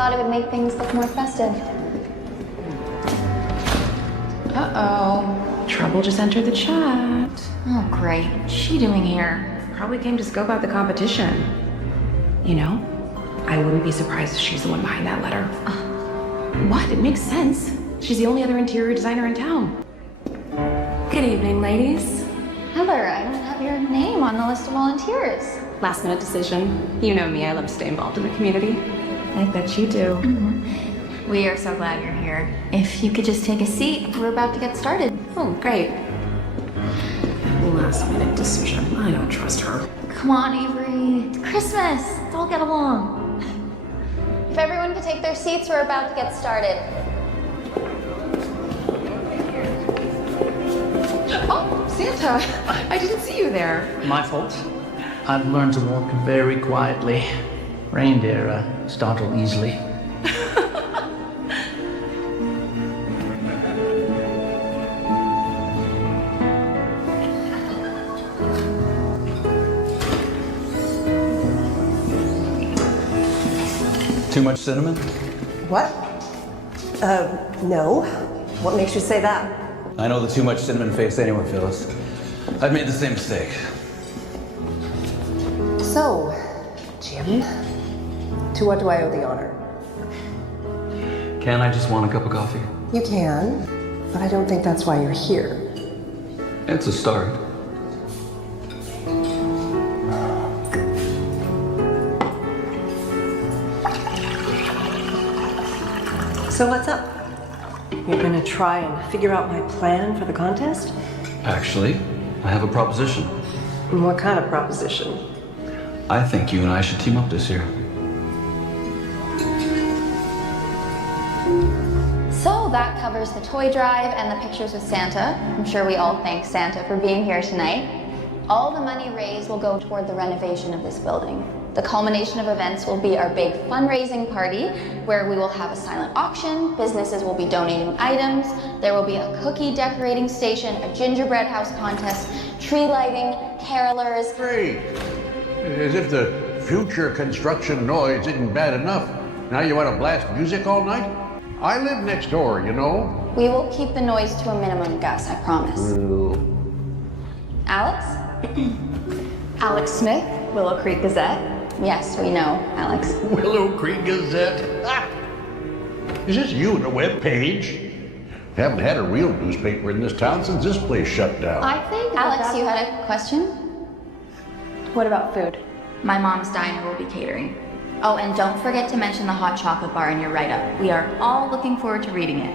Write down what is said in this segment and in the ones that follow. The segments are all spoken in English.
thought it would make things look more festive. Uh-oh. Trouble just entered the chat. Oh, great. What's she doing here? Probably came to scope out the competition. You know, I wouldn't be surprised if she's the one behind that letter. What? It makes sense. She's the only other interior designer in town. Good evening, ladies. Heather, I don't have your name on the list of volunteers. Last minute decision. You know me, I love to stay involved in the community. I bet you do. Mm-hmm. We are so glad you're here. If you could just take a seat, we're about to get started. Oh, great. Last minute decision. I don't trust her. Come on, Avery. It's Christmas. Let's all get along. If everyone could take their seats, we're about to get started. Oh, Santa. I didn't see you there. My fault. I've learned to walk very quietly. Reindeer startle easily. Too much cinnamon? What? No. What makes you say that? I know the too much cinnamon face anywhere, Phyllis. I've made the same mistake. So, Jim, to what do I owe the honor? Can I just want a cup of coffee? You can, but I don't think that's why you're here. It's a start. So what's up? You're gonna try and figure out my plan for the contest? Actually, I have a proposition. And what kind of proposition? I think you and I should team up this year. So that covers the toy drive and the pictures with Santa. I'm sure we all thank Santa for being here tonight. All the money raised will go toward the renovation of this building. The culmination of events will be our big fundraising party, where we will have a silent auction, businesses will be donating items, there will be a cookie decorating station, a gingerbread house contest, tree lighting, carolers. Great. As if the future construction noise isn't bad enough. Now you want to blast music all night? I live next door, you know. We will keep the noise to a minimum, Gus, I promise. Alex? Alex Smith, Willow Creek Gazette. Yes, we know, Alex. Willow Creek Gazette. Ah. Is this you on the web page? Haven't had a real newspaper in this town since this place shut down. I think Alex, you had a question? What about food? My mom's diner will be catering. Oh, and don't forget to mention the hot chocolate bar in your write-up. We are all looking forward to reading it.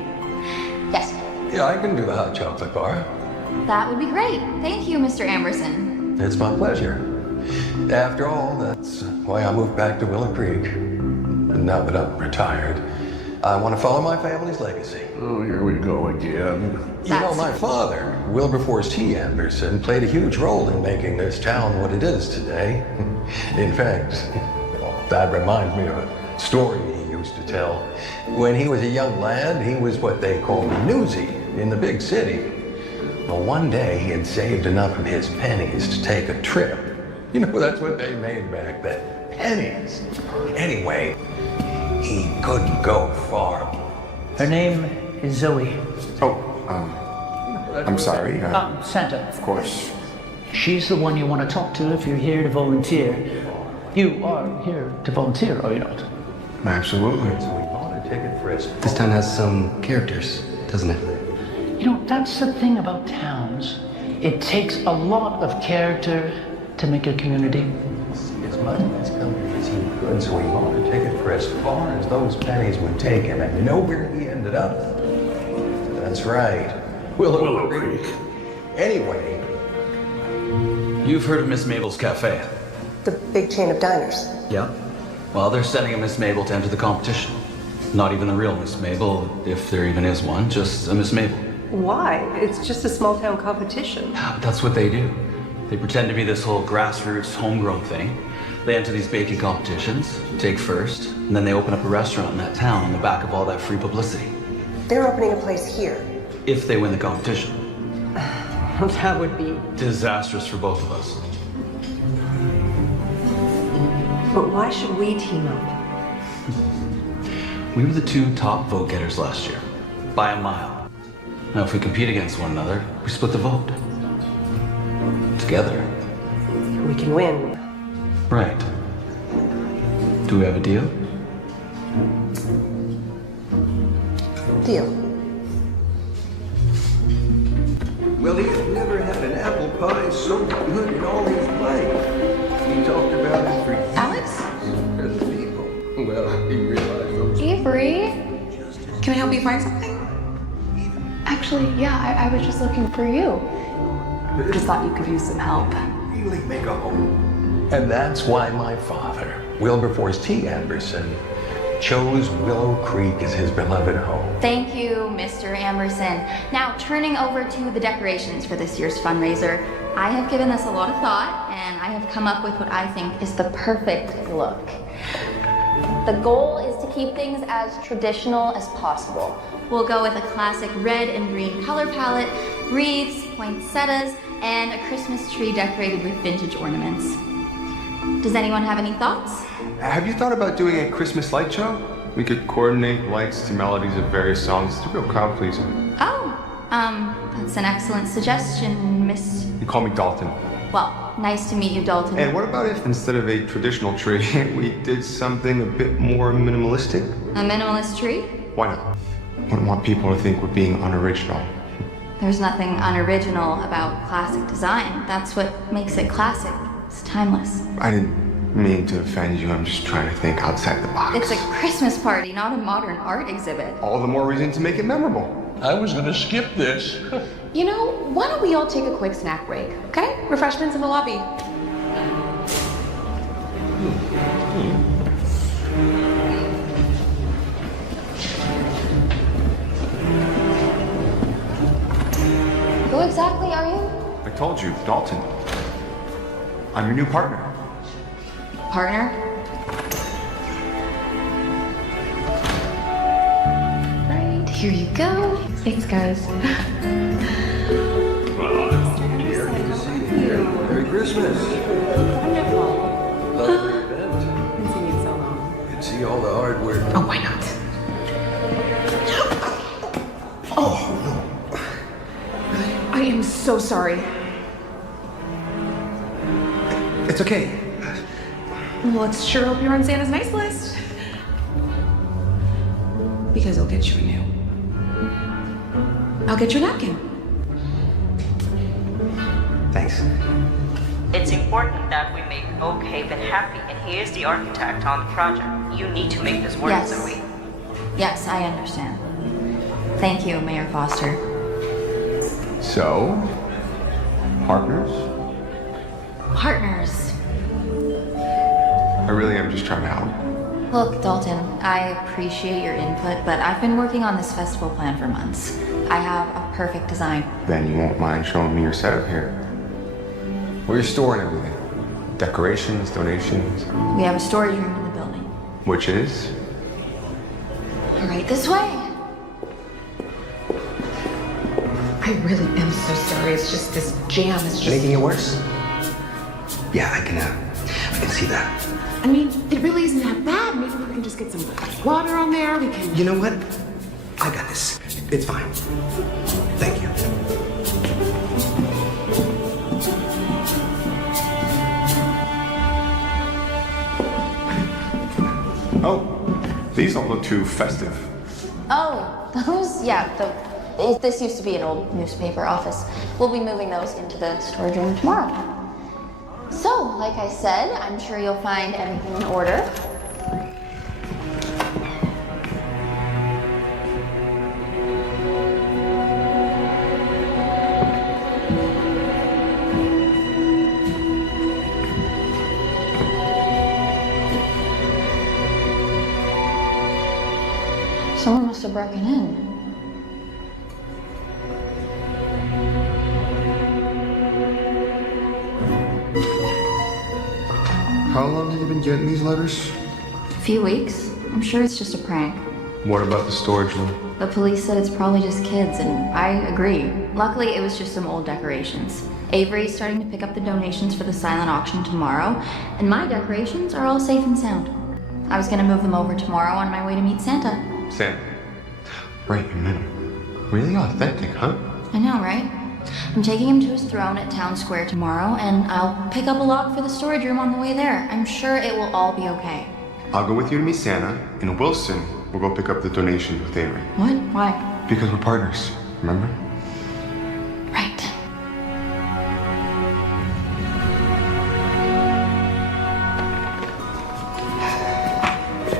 Yes. Yeah, I can do the hot chocolate bar. That would be great. Thank you, Mr. Amberson. It's my pleasure. After all, that's why I moved back to Willow Creek. And now that I'm retired, I want to follow my family's legacy. Oh, here we go again. You know, my father, Wilberforce T. Anderson, played a huge role in making this town what it is today. In fact, that reminds me of a story he used to tell. When he was a young lad, he was what they called a newsie in the big city. Well, one day he had saved enough of his pennies to take a trip. You know, that's what they made back then. Pennies. Anyway, he couldn't go far. Her name is Zoe. I'm sorry. Santa. Of course. She's the one you want to talk to if you're here to volunteer. You are here to volunteer, are you not? Absolutely. So we bought a ticket for his... This town has some characters, doesn't it? You know, that's the thing about towns. It takes a lot of character to make a community. As much as comfort as he could, so he bought a ticket for as far as those pennies would take him, and know where he ended up. That's right. Willow Creek. Anyway. You've heard of Miss Mabel's Cafe? The big chain of diners. Yeah. Well, they're sending a Miss Mabel to enter the competition. Not even a real Miss Mabel, if there even is one, just a Miss Mabel. Why? It's just a small town competition. Yeah, but that's what they do. They pretend to be this whole grassroots, homegrown thing. They enter these baking competitions, take first, and then they open up a restaurant in that town on the back of all that free publicity. They're opening a place here. If they win the competition. That would be... disastrous for both of us. But why should we team up? We were the 2 top vote getters last year, by a mile. Now, if we compete against one another, we split the vote. Together. We can win. Right. Do we have a deal? Deal. Well, he had never had an apple pie so good in all his life. He talked about it for years. Alex? As people. Well, he realized those Avery? Can I help you find something? Actually, yeah, I was just looking for you. Just thought you could use some help. really make a home. And that's why my father, Wilberforce T. Anderson, chose Willow Creek as his beloved home. Thank you, Mr. Amberson. Now, turning over to the decorations for this year's fundraiser, I have given this a lot of thought, and I have come up with what I think is the perfect look. The goal is to keep things as traditional as possible. We'll go with a classic red and green color palette, wreaths, poinsettias, and a Christmas tree decorated with vintage ornaments. Does anyone have any thoughts? Have you thought about doing a Christmas light show? We could coordinate lights to melodies of various songs. It's a real crowd pleaser. Oh, that's an excellent suggestion, Miss... You call me Dalton. Well, nice to meet you, Dalton. And what about if instead of a traditional tree, we did something a bit more minimalistic? A minimalist tree? Why not? Wouldn't want people to think we're being unoriginal. There's nothing unoriginal about classic design. That's what makes it classic. It's timeless. I didn't mean to offend you. I'm just trying to think outside the box. It's a Christmas party, not a modern art exhibit. All the more reason to make it memorable. I was gonna skip this. You know, why don't we all take a quick snack break, okay? Refreshments in the lobby. Who exactly are you? I told you, Dalton. I'm your new partner. Partner? Right, here you go. Thanks, guys. Merry Christmas. Wonderful. Lovely event. Been seeing you so long. You can see all the hard work. Oh, why not? I am so sorry. It's okay. Well, let's sure hope you're on Santa's nice list. Because I'll get you a new. I'll get you a napkin. Thanks. It's important that we make Oak Haven happy, and he is the architect on the project. You need to make this work, Yes. Zoe. Yes, I understand. Thank you, Mayor Foster. So, partners? Partners. I really am just trying to help. Look, Dalton, I appreciate your input, but I've been working on this festival plan for months. I have a perfect design. Then you won't mind showing me your setup here. Where are you storing everything? Decorations, donations? We have a storage room in the building. Which is? Right this way. I really am so sorry. It's just this jam is just... Making it worse? Yeah, I can see that. I mean, it really isn't that bad. Maybe we can just get some water on there. We can... You know what? I got this. It's fine. Thank you. Oh, these don't look too festive. Oh, those, yeah, this used to be an old newspaper office. We'll be moving those into the storage room tomorrow. So, like I said, I'm sure you'll find everything in order. Someone must have broken in. How long have you been getting these letters? A few weeks. I'm sure it's just a prank. What about the storage room? The police said it's probably just kids, and I agree. Luckily, it was just some old decorations. Avery's starting to pick up the donations for the silent auction tomorrow, and my decorations are all safe and sound. I was gonna move them over tomorrow on my way to meet Santa. Sam. Wait a minute. Really authentic, huh? I know, right? I'm taking him to his throne at Town Square tomorrow, and I'll pick up a lock for the storage room on the way there. I'm sure it will all be okay. I'll go with you to meet Santa, and Wilson will go pick up the donations with Avery. What? Why? Because we're partners, remember? Right.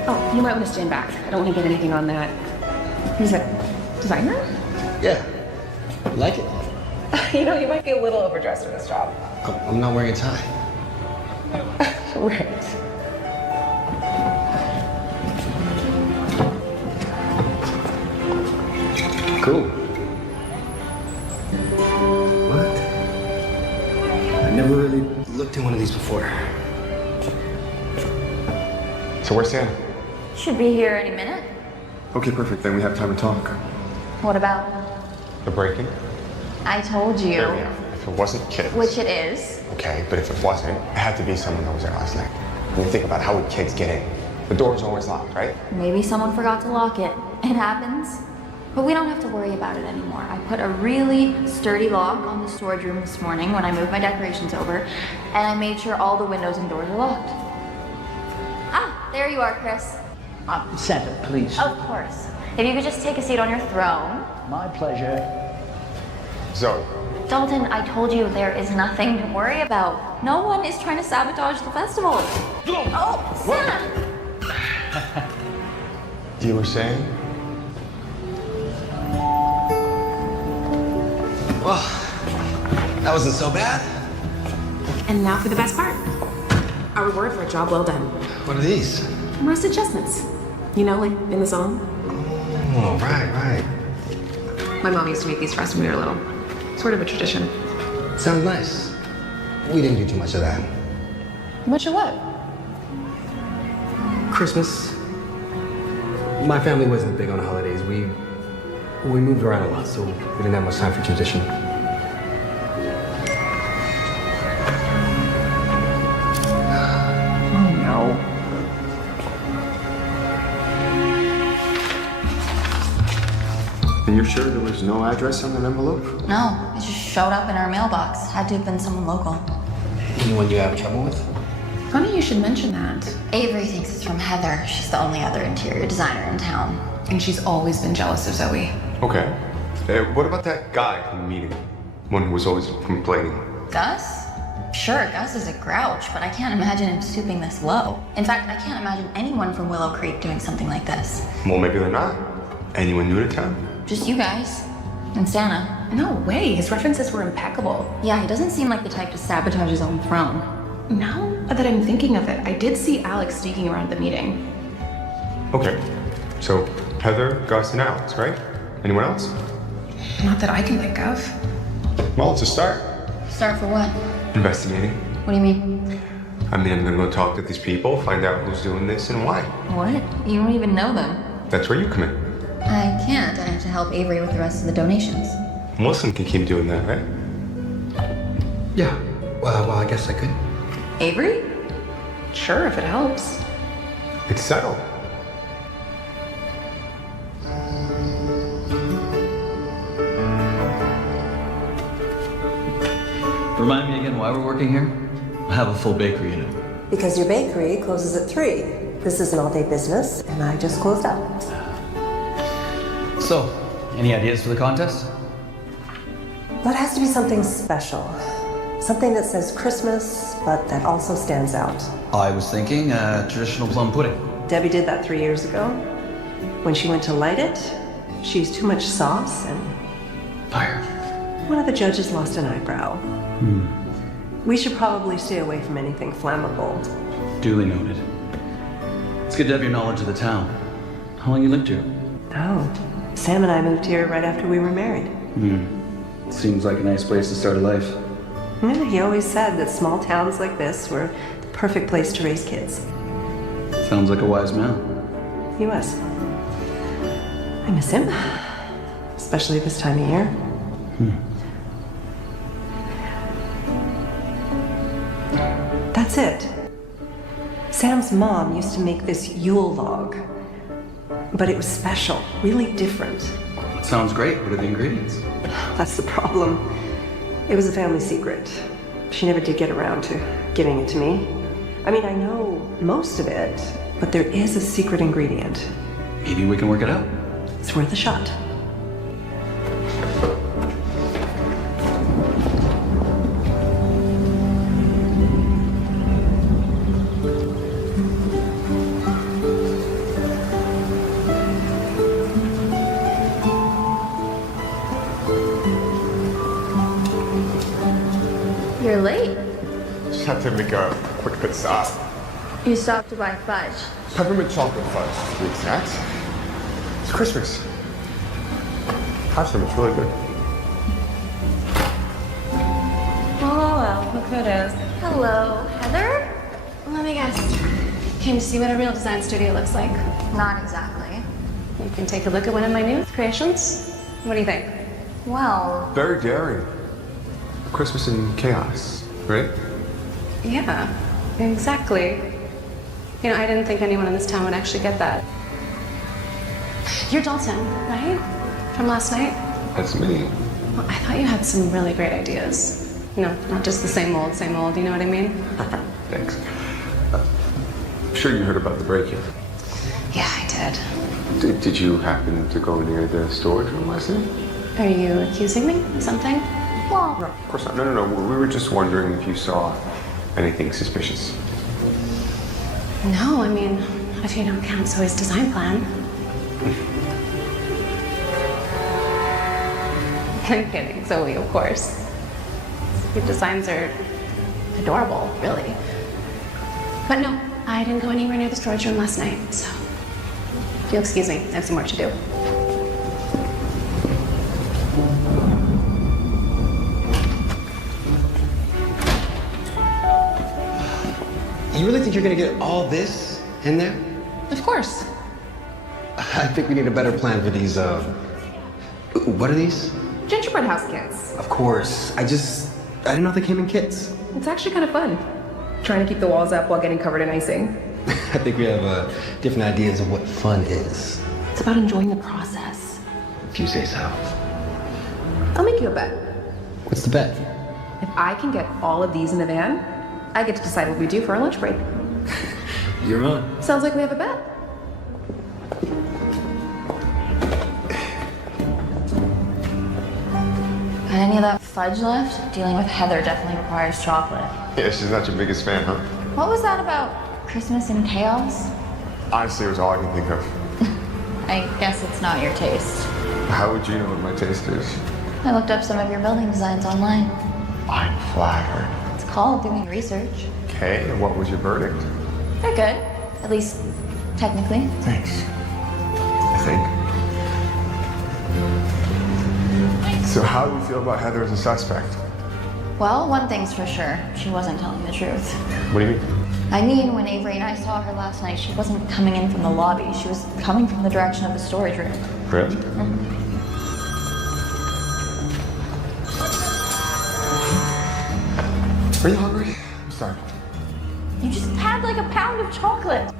Oh, you might want to stand back. I don't want to get anything on that. He's a designer? Yeah. Like it? You know, you might be a little overdressed for this job. I'm not wearing a tie. Right. Cool. What? I never really looked at one of these before. So where's Santa? Should be here any minute. Okay, perfect. Then we have time to talk. What about? The break-in? I told you. There we are. If it wasn't kids. Which it is. Okay, but if it wasn't, it had to be someone that was there last night. When you think about how would kids get in? The door's always locked, right? Maybe someone forgot to lock it. It happens. But we don't have to worry about it anymore. I put a really sturdy lock on the storage room this morning when I moved my decorations over, and I made sure all the windows and doors are locked. Ah, there you are, Chris. Santa, please. Of course. If you could just take a seat on your throne. My pleasure. Zoe. Dalton, I told you there is nothing to worry about. No one is trying to sabotage the festival. Oh, Santa! You were saying? Well, that wasn't so bad. And now for the best part. Our reward for a job well done. What are these? Roasted chestnuts. You know, like in the song? Oh, right. My mom used to make these for us when we were little. Sort of a tradition. Sounds nice. We didn't do too much of that. Much of what? Christmas. My family wasn't big on holidays. We moved around a lot, so we didn't have much time for tradition. Oh no. And you're sure there was no address on the envelope? No, it just showed up in our mailbox. Had to have been someone local. Anyone you have trouble with? Funny you should mention that. Avery thinks it's from Heather. She's the only other interior designer in town. And she's always been jealous of Zoe. Okay. What about that guy from the meeting? One who was always complaining. Gus? Sure, Gus is a grouch, but I can't imagine him stooping this low. In fact, I can't imagine anyone from Willow Creek doing something like this. Well, maybe they're not. Anyone new to town? Just you guys. And Santa. No way, his references were impeccable. Yeah, he doesn't seem like the type to sabotage his own throne. Now that I'm thinking of it, I did see Alex sneaking around the meeting. Okay. So, Heather, Gus, and Alex, right? Anyone else? Not that I can think of. Well, it's a start. Start for what? Investigating. What do you mean? I mean, I'm gonna go talk to these people, find out who's doing this and why. What? You don't even know them. That's where you come in. I can't. I have to help Avery with the rest of the donations. Wilson can keep doing that, right? Yeah. Well, I guess I could. Avery? Sure, if it helps. It's settled. Remind me again why we're working here? I have a full bakery in it. Because your bakery closes at 3. This is an all-day business, and I just closed out. So, any ideas for the contest? Well, it has to be something special. Something that says Christmas, but that also stands out. I was thinking traditional plum pudding. Debbie did that 3 years ago. When she went to light it, she used too much sauce, and Fire. one of the judges lost an eyebrow. We should probably stay away from anything flammable. Duly noted. It's good to have your knowledge of the town. How long you lived here? Oh, Sam and I moved here right after we were married. Seems like a nice place to start a life. Yeah, he always said that small towns like this were the perfect place to raise kids. Sounds like a wise man. He was. I miss him, especially this time of year. That's it. Sam's mom used to make this Yule log, but it was special, really different. Sounds great. What are the ingredients? That's the problem. It was a family secret. She never did get around to giving it to me. I mean, I know most of it, but there is a secret ingredient. Maybe we can work it out. It's worth a shot. You're late. Just had to make a quick pit stop. You stopped to buy fudge. Peppermint chocolate fudge, to be exact. It's Christmas. Have some, it's really good. Well, look who it is. Hello, Heather? Let me guess. Came to see what a real design studio looks like. Not exactly. You can take a look at one of my newest creations. What do you think? Well, Very daring. Christmas in chaos, right? Yeah, exactly. You know, I didn't think anyone in this town would actually get that. You're Dalton, right? From last night? That's me. Well, I thought you had some really great ideas. You know, not just the same old, you know what I mean? Thanks. I'm sure you heard about the break-in. Yeah, I did. Did you happen to go near the storage room last night? Are you accusing me of something? well, No, of course not. No. We were just wondering if you saw anything suspicious. No, I mean, if you don't count Zoe's design plan. I'm kidding, Zoe, of course. Your designs are adorable, really. But no, I didn't go anywhere near the storage room last night, so if you'll excuse me, I have some work to do. You really think you're gonna get all this in there? Of course. I think we need a better plan for these, what are these? Gingerbread house kits. Of course. I didn't know they came in kits. It's actually kind of fun. Trying to keep the walls up while getting covered in icing. I think we have different ideas of what fun is. It's about enjoying the process. If you say so. I'll make you a bet. What's the bet? If I can get all of these in the van, I get to decide what we do for our lunch break. You're on. Sounds like we have a bet. got any of that fudge left? Dealing with Heather definitely requires chocolate. Yeah, she's not your biggest fan, huh? What was that about Christmas in chaos? Honestly, it was all I can think of. I guess it's not your taste. How would you know what my taste is? I looked up some of your building designs online. I'm flattered. It's called doing research. Okay, and what was your verdict? They're good. At least, technically. Thanks. I think. So how do you feel about Heather as a suspect? Well, one thing's for sure. She wasn't telling the truth. What do you mean? I mean, when Avery and I saw her last night, she wasn't coming in from the lobby. She was coming from the direction of the storage room. Really? Are you hungry? I'm sorry. You just had like a pound of chocolate.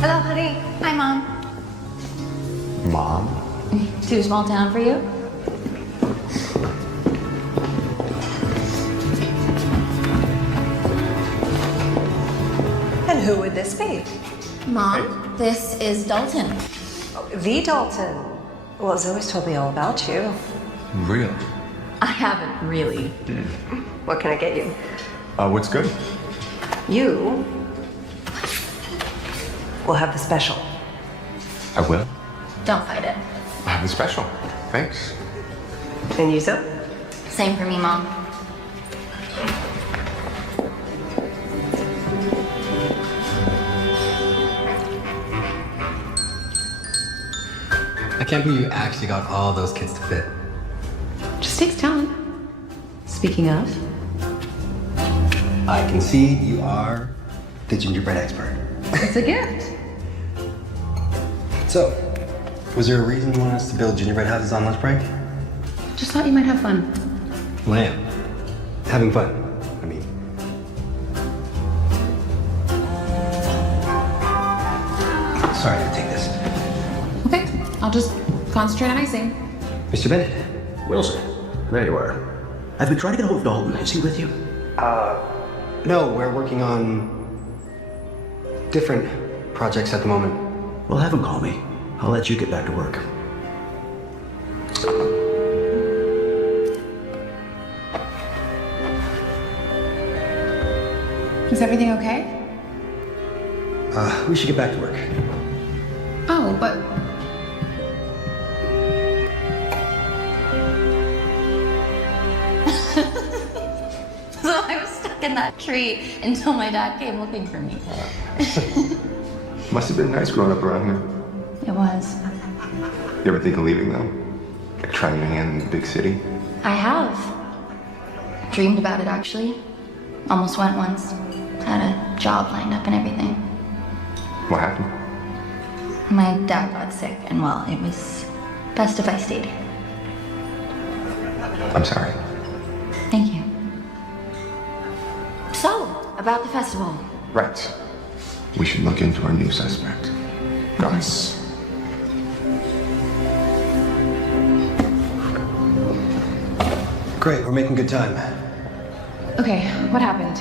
Hello, honey. Hi, Mom. Mom? Too small town for you? And who would this be? Mom, this is Dalton. Oh, the Dalton. Well, Zoe's told me all about you. Really? I haven't really. What can I get you? What's good? You will have the special. I will. Don't fight it. I have the special. Thanks. And you, Zoe? Same for me, Mom. I can't believe you actually got all those kids to fit. Just takes time. Speaking of, I concede you are the gingerbread expert. It's a gift. So, was there a reason you wanted us to build gingerbread houses on lunch break? Just thought you might have fun. Lamb. Having fun, I mean. Sorry to take this. Okay, I'll just concentrate on icing. Mr. Bennett. Wilson, there you are. I've been trying to get a hold of Dalton. Is he with you? No, we're working on different projects at the moment. Well, have him call me. I'll let you get back to work. Is everything okay? We should get back to work. Oh, but So I was stuck in that tree until my dad came looking for me. Must have been nice growing up around here. It was. You ever think of leaving though? Like trying your hand in the big city? I have. Dreamed about it, actually. Almost went once. Had a job lined up and everything. What happened? My dad got sick, and well, it was best if I stayed here. I'm sorry. Thank you. So, about the festival. Right. We should look into our new suspect. Gus. Great, we're making good time. okay, what happened?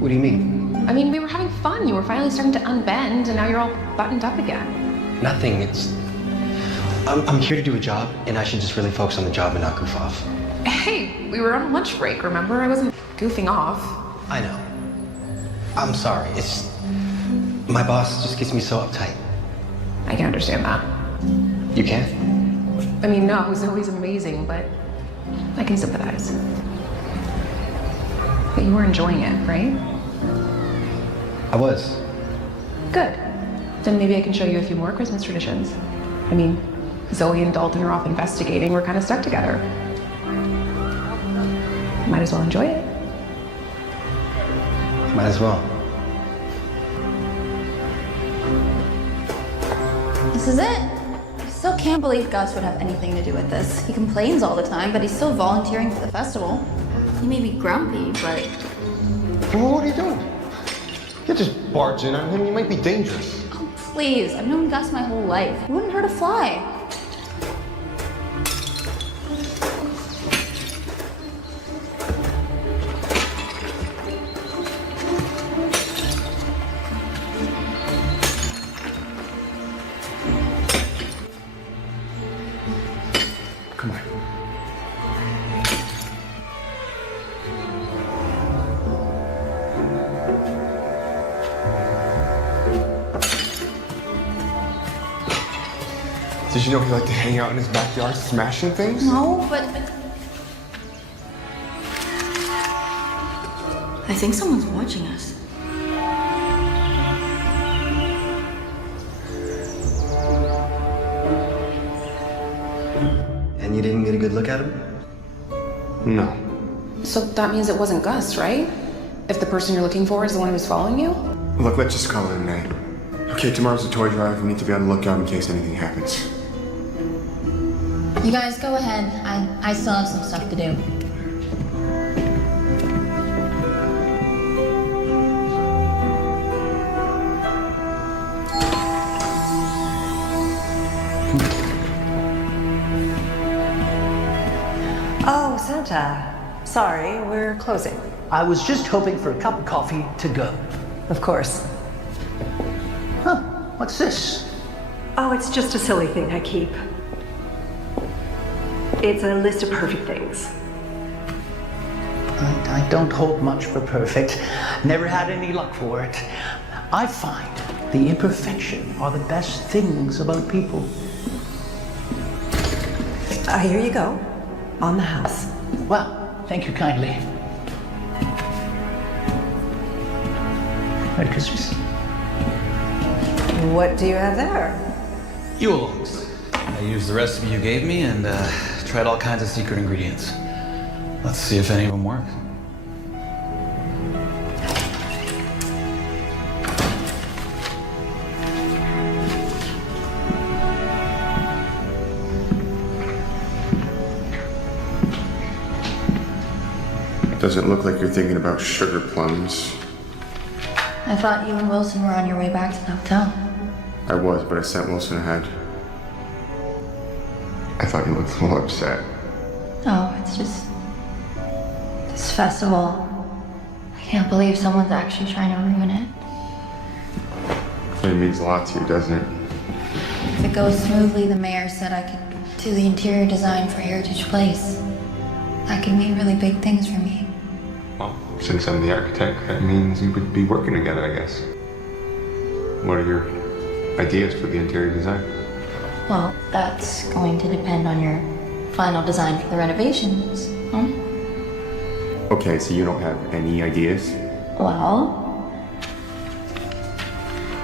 What do you mean? I mean, we were having fun. You were finally starting to unbend, and now you're all buttoned up again. Nothing, it's... I'm here to do a job, and I should just really focus on the job and not goof off. Hey, we were on a lunch break, remember? I wasn't goofing off. I know. I'm sorry, it's... My boss just gets me so uptight. I can understand that. You can? I mean, no, it was always amazing, but I can sympathize. But you were enjoying it, right? I was. Good. Then maybe I can show you a few more Christmas traditions. I mean, Zoe and Dalton are off investigating. We're kind of stuck together. Might as well enjoy it. Might as well. This is it. I still can't believe Gus would have anything to do with this. He complains all the time, but he's still volunteering for the festival. He may be grumpy, but... Well, what are you doing? You just barge in on him. You might be dangerous. Oh, please. I've known Gus my whole life. He wouldn't hurt a fly. Come on. Did you know he liked to hang out in his backyard smashing things? No, but... I think someone's watching us. And you didn't get a good look at him? No. So that means it wasn't Gus, right? If the person you're looking for is the one who's following you? Look, let's just call it a night. Okay, tomorrow's the toy drive. We need to be on the lookout in case anything happens. You guys go ahead. I still have some stuff to do. Oh, Santa. Sorry, we're closing. I was just hoping for a cup of coffee to go. Of course. Huh, what's this? Oh, it's just a silly thing I keep. It's a list of perfect things. I don't hold much for perfect. Never had any luck for it. I find the imperfection are the best things about people. Here you go. On the house. Well, thank you kindly. Merry Christmas. What do you have there? Yule logs. I used the recipe you gave me and tried all kinds of secret ingredients. Let's see if any of them work. Doesn't look like you're thinking about sugar plums. I thought you and Wilson were on your way back to the hotel. I was, but I sent Wilson ahead. I thought you looked a little upset. Oh, it's just this festival. I can't believe someone's actually trying to ruin it. It means a lot to you, doesn't it? If it goes smoothly, the mayor said I could do the interior design for Heritage Place. That could mean really big things for me. Well, since I'm the architect, that means we would be working together, I guess. What are your ideas for the interior design? Well, that's going to depend on your final design for the renovations. Okay, so you don't have any ideas? Well,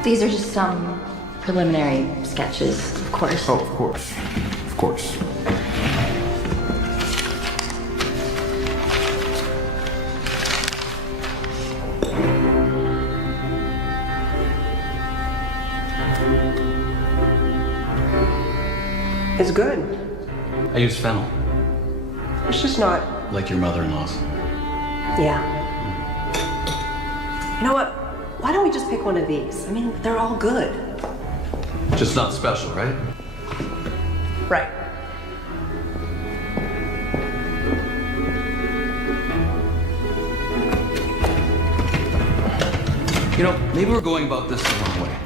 these are just some preliminary sketches, of course. Oh, of course. Of course. It's good. I use fennel, It's just not. like your mother-in-law's. Yeah. You know what? Why don't we just pick one of these? I mean, they're all good. Just not special, right? Right. You know, maybe we're going about this the wrong way.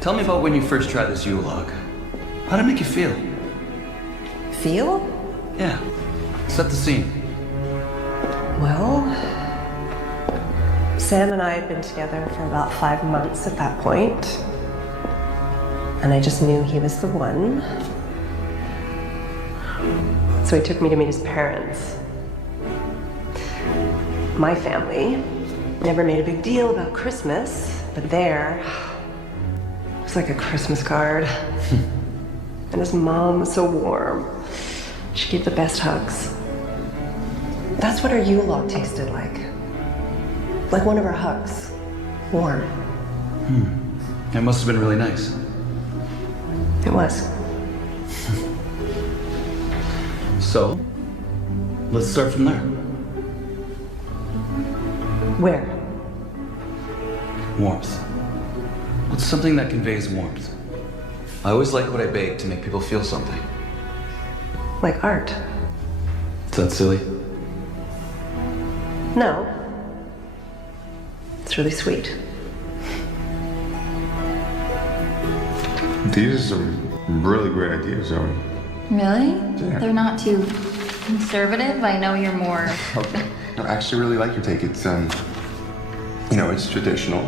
Tell me about when you first tried this U-log. How'd it make you feel? Feel? Yeah. Set the scene. Well, Sam and I had been together for about 5 months at that point, and I just knew he was the one. So he took me to meet his parents. My family never made a big deal about Christmas, but there, it was like a Christmas card. And his mom was so warm. She gave the best hugs. That's what our Yule-log tasted like. Like one of our hugs. Warm. It must have been really nice. It was. So, let's start from there. Where? Warmth. What's something that conveys warmth? I always like what I bake to make people feel something. Like art? Is that silly? No. It's really sweet. These are some really great ideas, Zoe. Really? Yeah. They're not too conservative? I know you're more... Okay. No, I actually really like your take. It's, you know, it's traditional,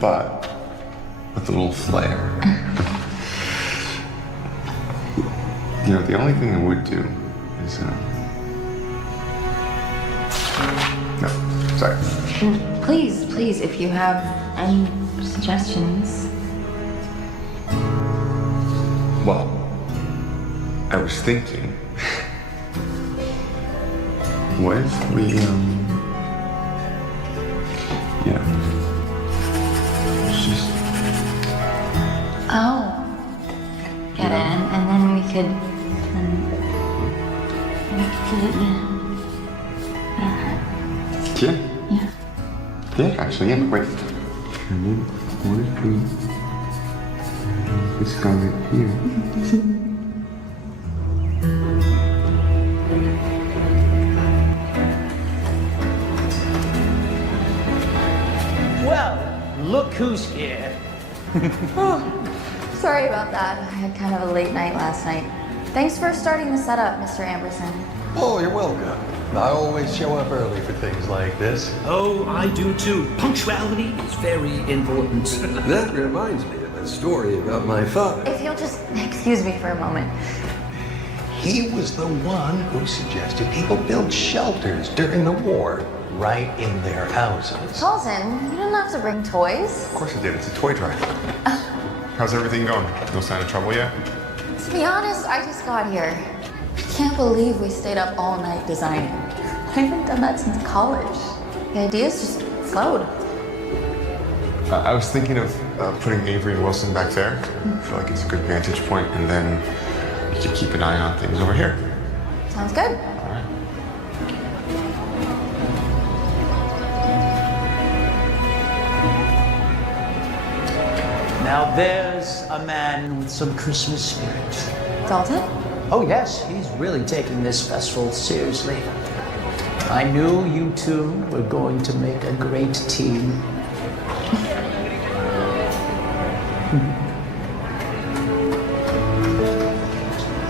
but with a little flair. You know, the only thing I would do is, no, sorry. Please, if you have any suggestions. Well, I was thinking, what if we, you know, just... Oh. Get it, and then we could... Yeah. Yeah. Yeah, actually, yeah. Wait. And then what if we just got it here? Well, look who's here. Sorry about that. I had kind of a late night last night. Thanks for starting the setup, Mr. Amberson. Oh, you're welcome. I always show up early for things like this. Oh, I do too. Punctuality is very important. That reminds me of a story about my father. If you'll just excuse me for a moment. He was the one who suggested people build shelters during the war right in their houses. Paulson, you didn't have to bring toys. Of course I did. It's a toy drive. How's everything going? No sign of trouble yet? To be honest, I just got here. I can't believe we stayed up all night designing. I haven't done that since college. The ideas just flowed. I was thinking of putting Avery and Wilson back there. I feel like it's a good vantage point, and then you could keep an eye on things over here. Sounds good. Now there's a man with some Christmas spirit. Dalton? Oh yes, he's really taking this festival seriously. I knew you two were going to make a great team.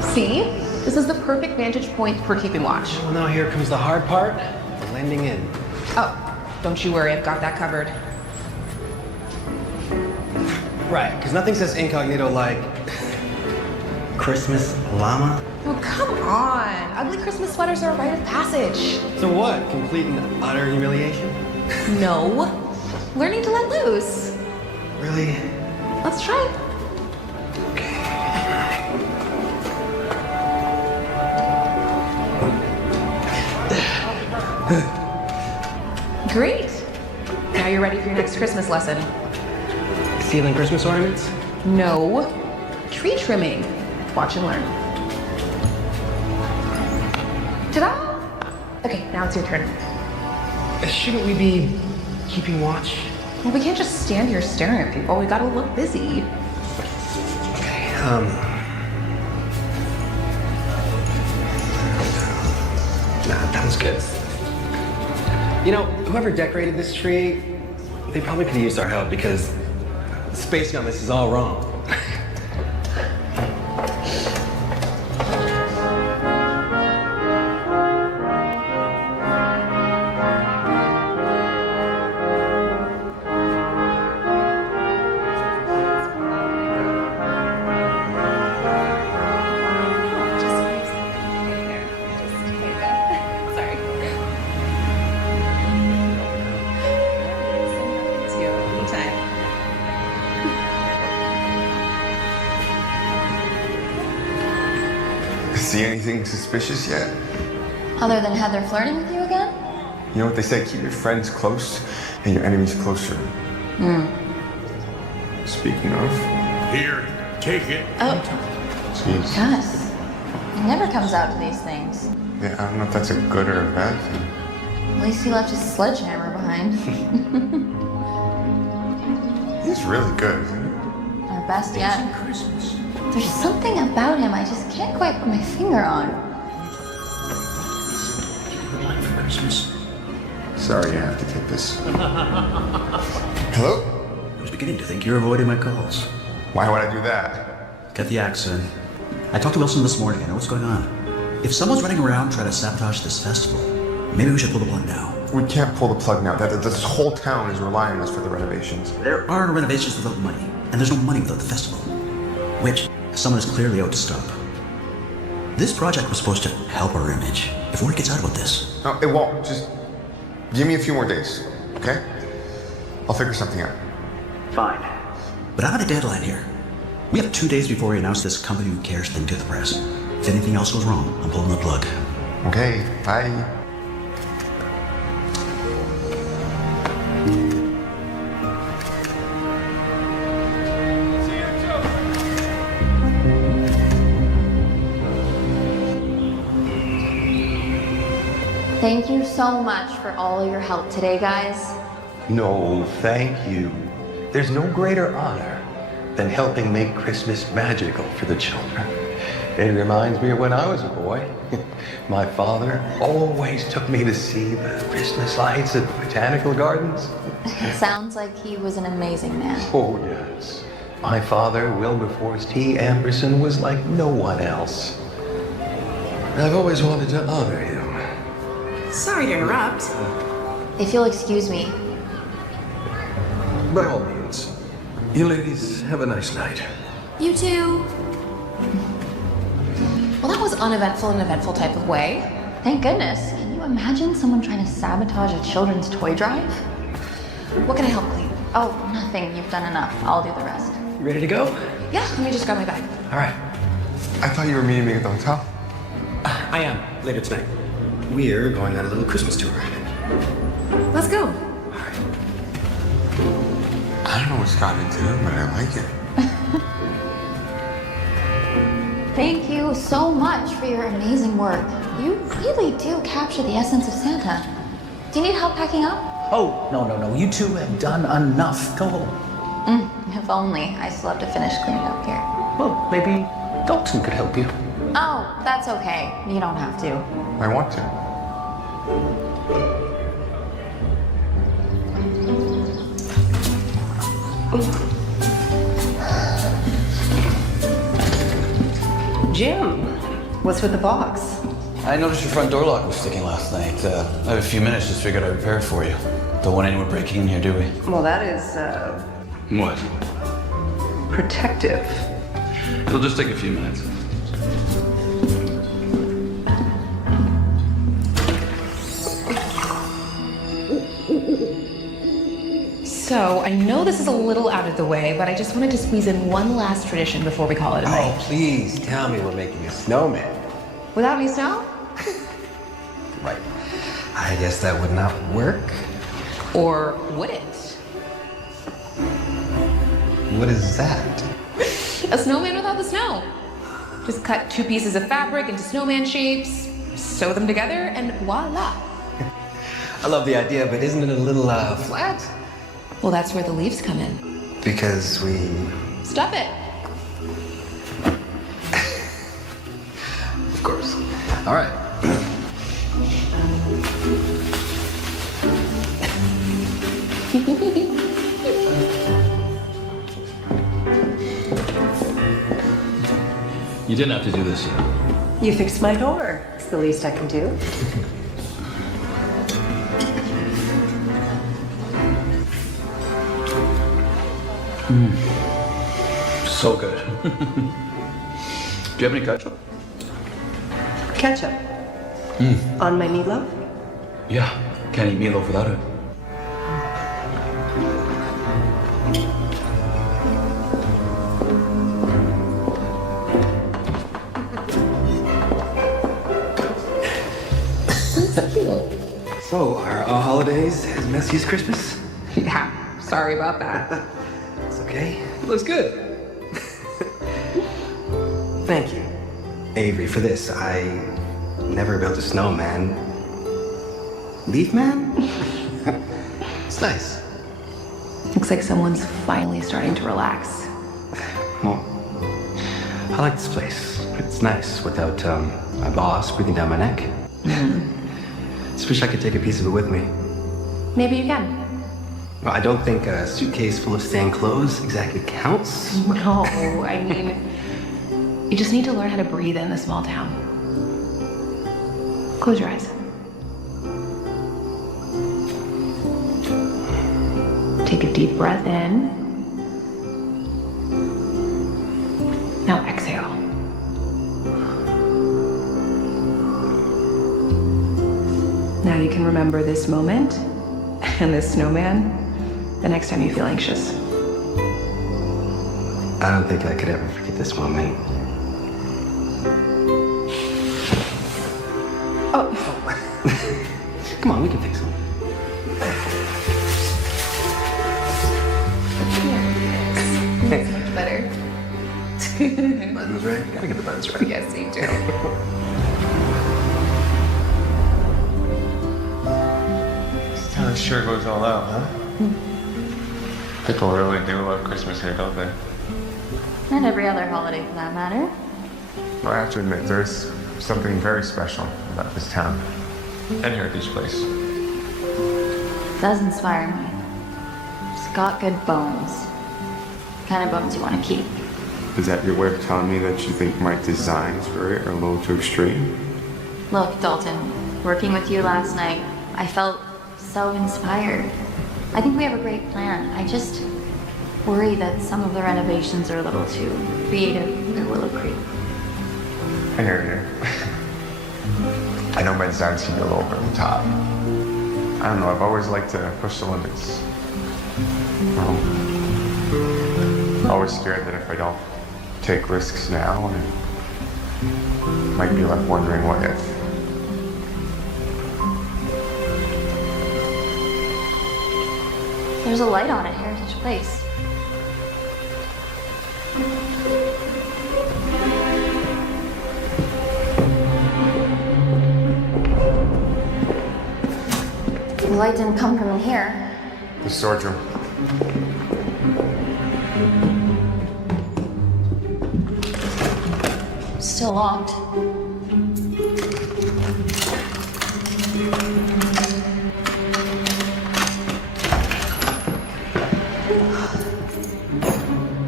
See? This is the perfect vantage point for keeping watch. Well, now here comes the hard part, blending in. Oh, don't you worry, I've got that covered. Right, because nothing says incognito like Christmas llama. Oh, come on. Ugly Christmas sweaters are a rite of passage. So what? Complete and utter humiliation? No. Learning to let loose. Really? Let's try. Great. Now you're ready for your next Christmas lesson. Stealing Christmas ornaments? No. Tree trimming. Watch and learn. Ta-da! Okay, now it's your turn. Shouldn't we be keeping watch? Well, we can't just stand here staring at people. We gotta look busy. Okay, Nah, that was good. You know, whoever decorated this tree, they probably could have used our help because the spacing on this is all wrong. See anything suspicious yet? Other than Heather flirting with you again? You know what they say, keep your friends close and your enemies closer. Speaking of... Here, take it. Oh, Jeez. Gus. He never comes out to these things. Yeah, I don't know if that's a good or a bad thing. At least he left his sledgehammer behind. He's really good. Our best yet. There's something about him I just can't quite put my finger on. For Christmas. Sorry I have to take this. Hello? I was beginning to think you're avoiding my calls. Why would I do that? Get the accent. I talked to Wilson this morning. I know what's going on. If someone's running around trying to sabotage this festival, maybe we should pull the plug now. We can't pull the plug now. This whole town is relying on us for the renovations. There are renovations without money, and there's no money without the festival, which someone is clearly out to stop. This project was supposed to help our image. If word gets out about this... No, it won't. Just give me a few more days, okay? I'll figure something out. Fine. But I have a deadline here. We have 2 days before we announce this company who cares thing to the press. If anything else goes wrong, I'm pulling the plug. Okay, bye. Thank you so much for all your help today, guys. No, thank you. There's no greater honor than helping make Christmas magical for the children. It reminds me of when I was a boy. My father always took me to see the Christmas lights at the botanical gardens. Sounds like he was an amazing man. Oh, yes. My father, Wilberforce T. Anderson, was like no one else. I've always wanted to honor him. Sorry to interrupt. If you'll excuse me. By all means. You ladies have a nice night. You too. Well, that was uneventful in an eventful type of way. Thank goodness. Can you imagine someone trying to sabotage a children's toy drive? What can I help clean? Oh, nothing. You've done enough. I'll do the rest. You ready to go? Yeah, let me just grab my bag. All right. I thought you were meeting me at the hotel. I am, later tonight. We're going on a little Christmas tour. Let's go. I don't know what's gotten into him, but I like it. Thank you so much for your amazing work. You really do capture the essence of Santa. Do you need help packing up? Oh, no. You two have done enough. Go home. If only. I still have to finish cleaning up here. Well, maybe Dalton could help you. Oh, that's okay. You don't have to. I want to. Jim, what's with the box? I noticed your front door lock was sticking last night. I have a few minutes, just figured I'd repair it for you. Don't want anyone breaking in here, do we? Well, that is, What? protective. It'll just take a few minutes. So, I know this is a little out of the way, but I just wanted to squeeze in one last tradition before we call it a night. Oh, please tell me we're making a snowman. Without any snow? Right. I guess that would not work. Or would it? What is that? A snowman without the snow. Just cut 2 pieces of fabric into snowman shapes, sew them together, and voila. I love the idea, but isn't it a little flat? Well, that's where the leaves come in. Because we... Stop it. Of course. All right. You didn't have to do this yet. You fixed my door. It's the least I can do. So good. Do you have any ketchup? Ketchup. On my meatloaf? Yeah, can't eat meatloaf without it. So, are all holidays as messy as Christmas? Yeah, sorry about that. It's okay. Looks good. Thank you, Avery, for this. I never built a snowman. Leaf man? It's nice. Looks like someone's finally starting to relax. Well, I like this place. It's nice without my boss breathing down my neck. Just wish I could take a piece of it with me. Maybe you can. Well, I don't think a suitcase full of stained clothes exactly counts. No, I mean, you just need to learn how to breathe in the small town. Close your eyes. Take a deep breath in. Now exhale. Now you can remember this moment and this snowman the next time you feel anxious. I don't think I could ever forget this moment. Oh. Come on, we can fix it. That's much better. Buttons right? Gotta get the buttons right. Yes, you do. This town sure goes all out, huh? People really do love Christmas here, don't they? And every other holiday for that matter. Well, I have to admit, there's something very special about this town and Heritage Place. Does inspire me. It's got good bones. Kind of bones you want to keep. Is that your way of telling me that you think my designs for it are a little too extreme? Look, Dalton, working with you last night, I felt so inspired. I think we have a great plan. I just worry that some of the renovations are a little too creative for Willow Creek. I hear you. I know my designs seem a little over the top. I don't know, I've always liked to push the limits. Well, always scared that if I don't take risks now, I might be left wondering what if. There's a light on at Heritage Place. The light didn't come from in here. The storage room. Still locked.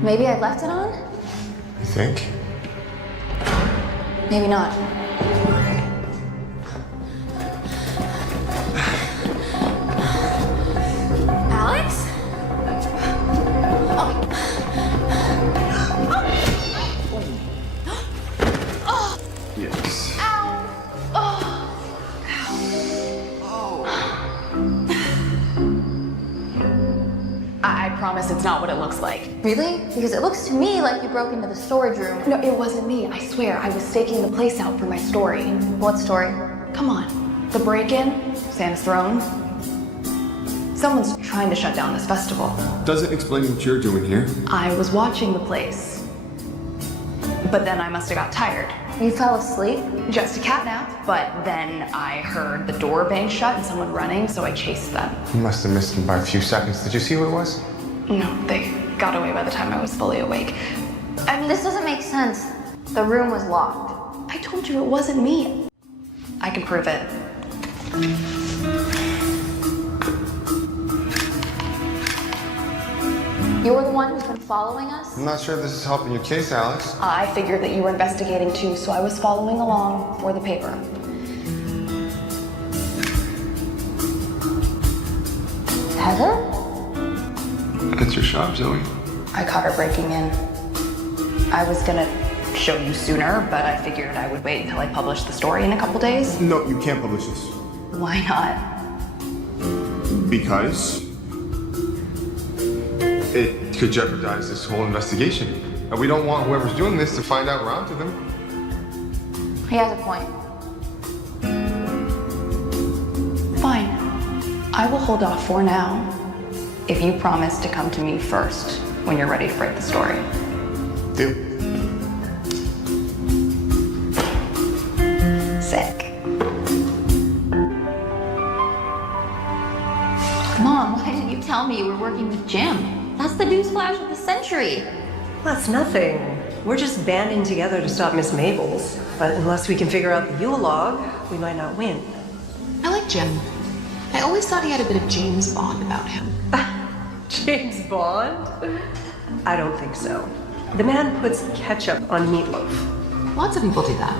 Maybe I left it on? You think? Maybe not. Alex? Yes. I promise it's not what it looks like. Really? Because it looks to me like you broke into the storage room. No, it wasn't me. I swear. I was staking the place out for my story. What story? Come on. The break-in, Santa's throne. Someone's trying to shut down this festival. Doesn't explain what you're doing here. I was watching the place. But then I must have got tired. You fell asleep? Just a cat nap. But then I heard the door bang shut and someone running, so I chased them. You must have missed him by a few seconds. Did you see who it was? No, they got away by the time I was fully awake. I mean, this doesn't make sense. The room was locked. I told you it wasn't me. I can prove it. You're the one who's been following us? I'm not sure if this is helping your case, Alex. I figured that you were investigating too, so I was following along for the paper. Heather? That's your shop, Zoe. I caught her breaking in. I was gonna show you sooner, but I figured I would wait until I published the story in a couple days. No, you can't publish this. Why not? Because it could jeopardize this whole investigation. And we don't want whoever's doing this to find out we're onto them. He has a point. Fine. I will hold off for now if you promise to come to me first when you're ready to break the story. Deal. Sick. Mom, why didn't you tell me you were working with Jim? That's the newsflash of the century. That's nothing. We're just banding together to stop Miss Mabel's. But unless we can figure out the Yule log, we might not win. I like Jim. I always thought he had a bit of James Bond about him. James Bond? I don't think so. The man puts ketchup on meatloaf. Lots of people do that.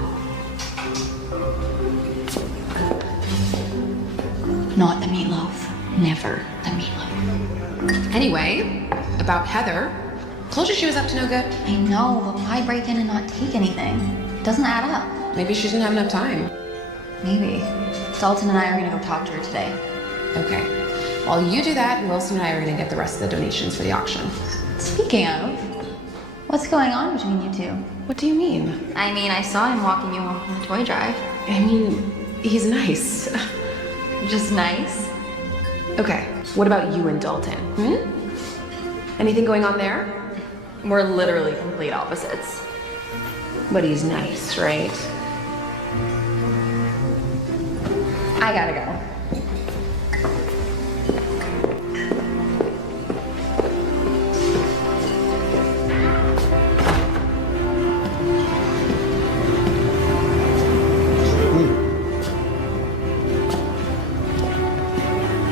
Not the meatloaf. Never the meatloaf. Anyway, about Heather. Told you she was up to no good. I know, but why break in and not take anything? It doesn't add up. Maybe she didn't have enough time. Maybe. Dalton and I are gonna go talk to her today. Okay. While you do that, Wilson and I are gonna get the rest of the donations for the auction. Speaking of, what's going on between you two? What do you mean? I mean, I saw him walking you home from the toy drive. I mean, he's nice. Just nice. Okay, what about you and Dalton? Anything going on there? We're literally complete opposites. But he's nice, right? I gotta go.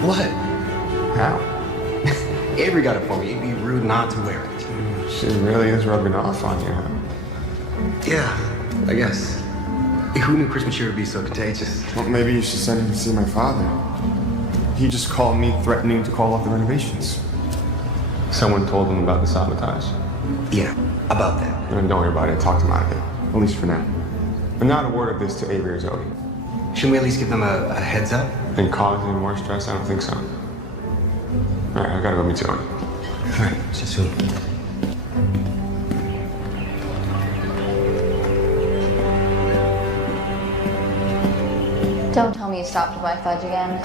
What? How? Avery got it for me. It'd be rude not to wear it. She really is rubbing off on you, huh? Yeah, I guess. Who knew Christmas cheer would be so contagious? Well, maybe you should send him to see my father. He just called me threatening to call off the renovations. Someone told him about the sabotage. Yeah, about that. Don't worry about it. Talk him out of it. At least for now. And not a word of this to Avery or Zoe. Shouldn't we at least give them a heads up? And cause any more stress? I don't think so. All right, I gotta go meet Zoe. All right, see you soon. Don't tell me you stopped to buy fudge again.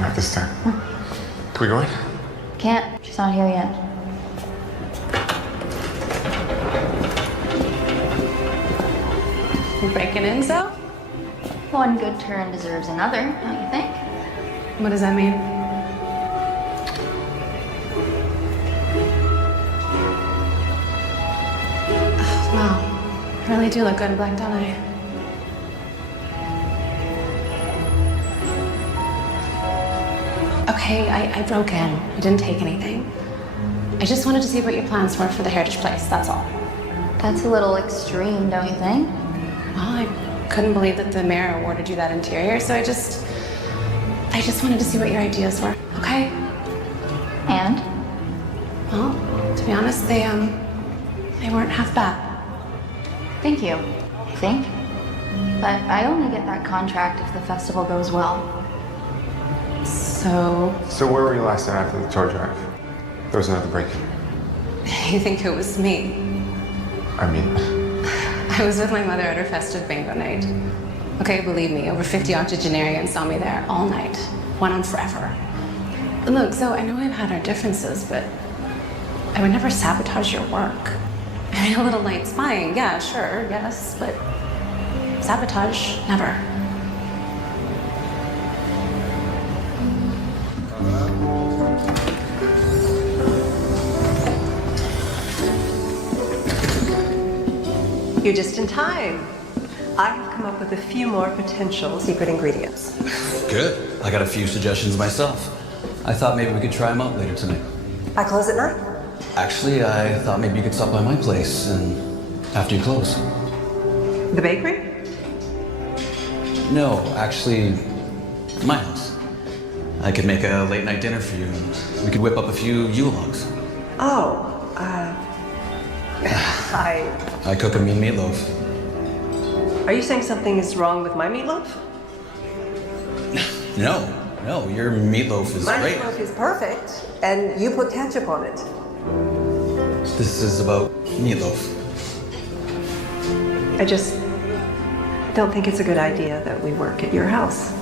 Not this time. Can we go in? Can't. She's not here yet. You breaking in, so? One good turn deserves another, don't you think? What does that mean? Wow. I really do look good in black, don't I? Okay, I broke in. I didn't take anything. I just wanted to see what your plans were for the Heritage Place, that's all. That's a little extreme, don't you think? Well, I couldn't believe that the mayor awarded you that interior, so I just wanted to see what your ideas were, okay? And? Well, to be honest, they weren't half bad. Thank you. Think? But I only get that contract if the festival goes well. So, So where were you last night after the toy drive? There was another break-in. you think it was me? I mean, I was with my mother at her festive bingo night. Okay, believe me, over 50 octogenarians saw me there all night. Went on forever. Look, so I know we've had our differences, but I would never sabotage your work. I mean, a little light spying, yeah, sure, yes, but sabotage, never. You're just in time. I have come up with a few more potential secret ingredients. Good. I got a few suggestions myself. I thought maybe we could try them out later tonight. I close at 9. Actually, I thought maybe you could stop by my place and after you close. The bakery? No, actually, my house. I could make a late night dinner for you and we could whip up a few Yule logs. Oh, I cook a mean meatloaf. Are you saying something is wrong with my meatloaf? No, your meatloaf is My great. meatloaf is perfect, and you put ketchup on it. This is about meatloaf. I just don't think it's a good idea that we work at your house.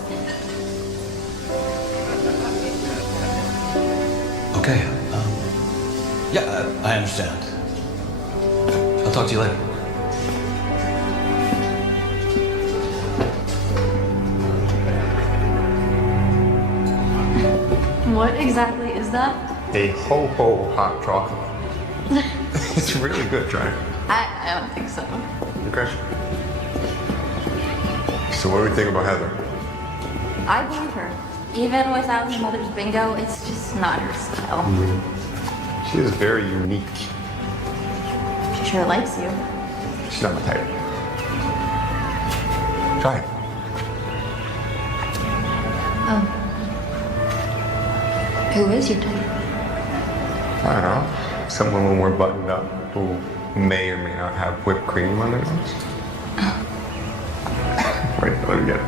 Okay, yeah, I understand. I'll talk to you later. What exactly is that? a ho-ho hot chocolate. It's really good, try it. I don't think so. Okay. So what do we think about Heather? I believe her. Even without her mother's bingo, it's just not her style. She is very unique. She sure likes you. She's not my type. Try it. Oh. Who is your type? I don't know. Someone when we're buttoned up who may or may not have whipped cream on their nose. Wait, let me get it.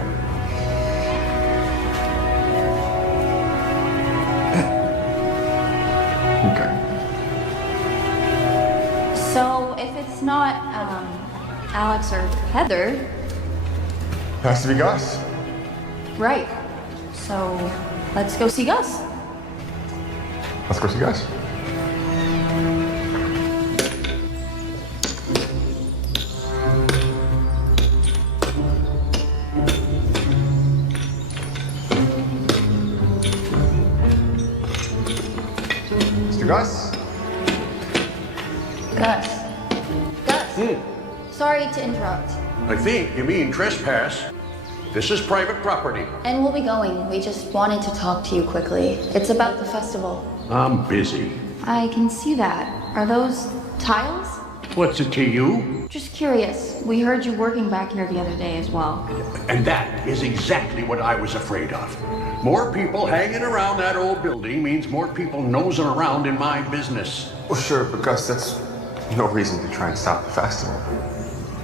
Okay. So if it's not Alex or Heather, Has to be Gus. right? So let's go see Gus. Let's go see Gus. Mr. Gus? Gus. Gus. Sorry to interrupt. I think you mean trespass. This is private property. And we'll be going. We just wanted to talk to you quickly. It's about the festival. I'm busy. I can see that. Are those tiles? What's it to you? Just curious. We heard you working back here the other day as well. And that is exactly what I was afraid of. More people hanging around that old building means more people nosing around in my business. Well, sure, but Gus, that's no reason to try and stop the festival.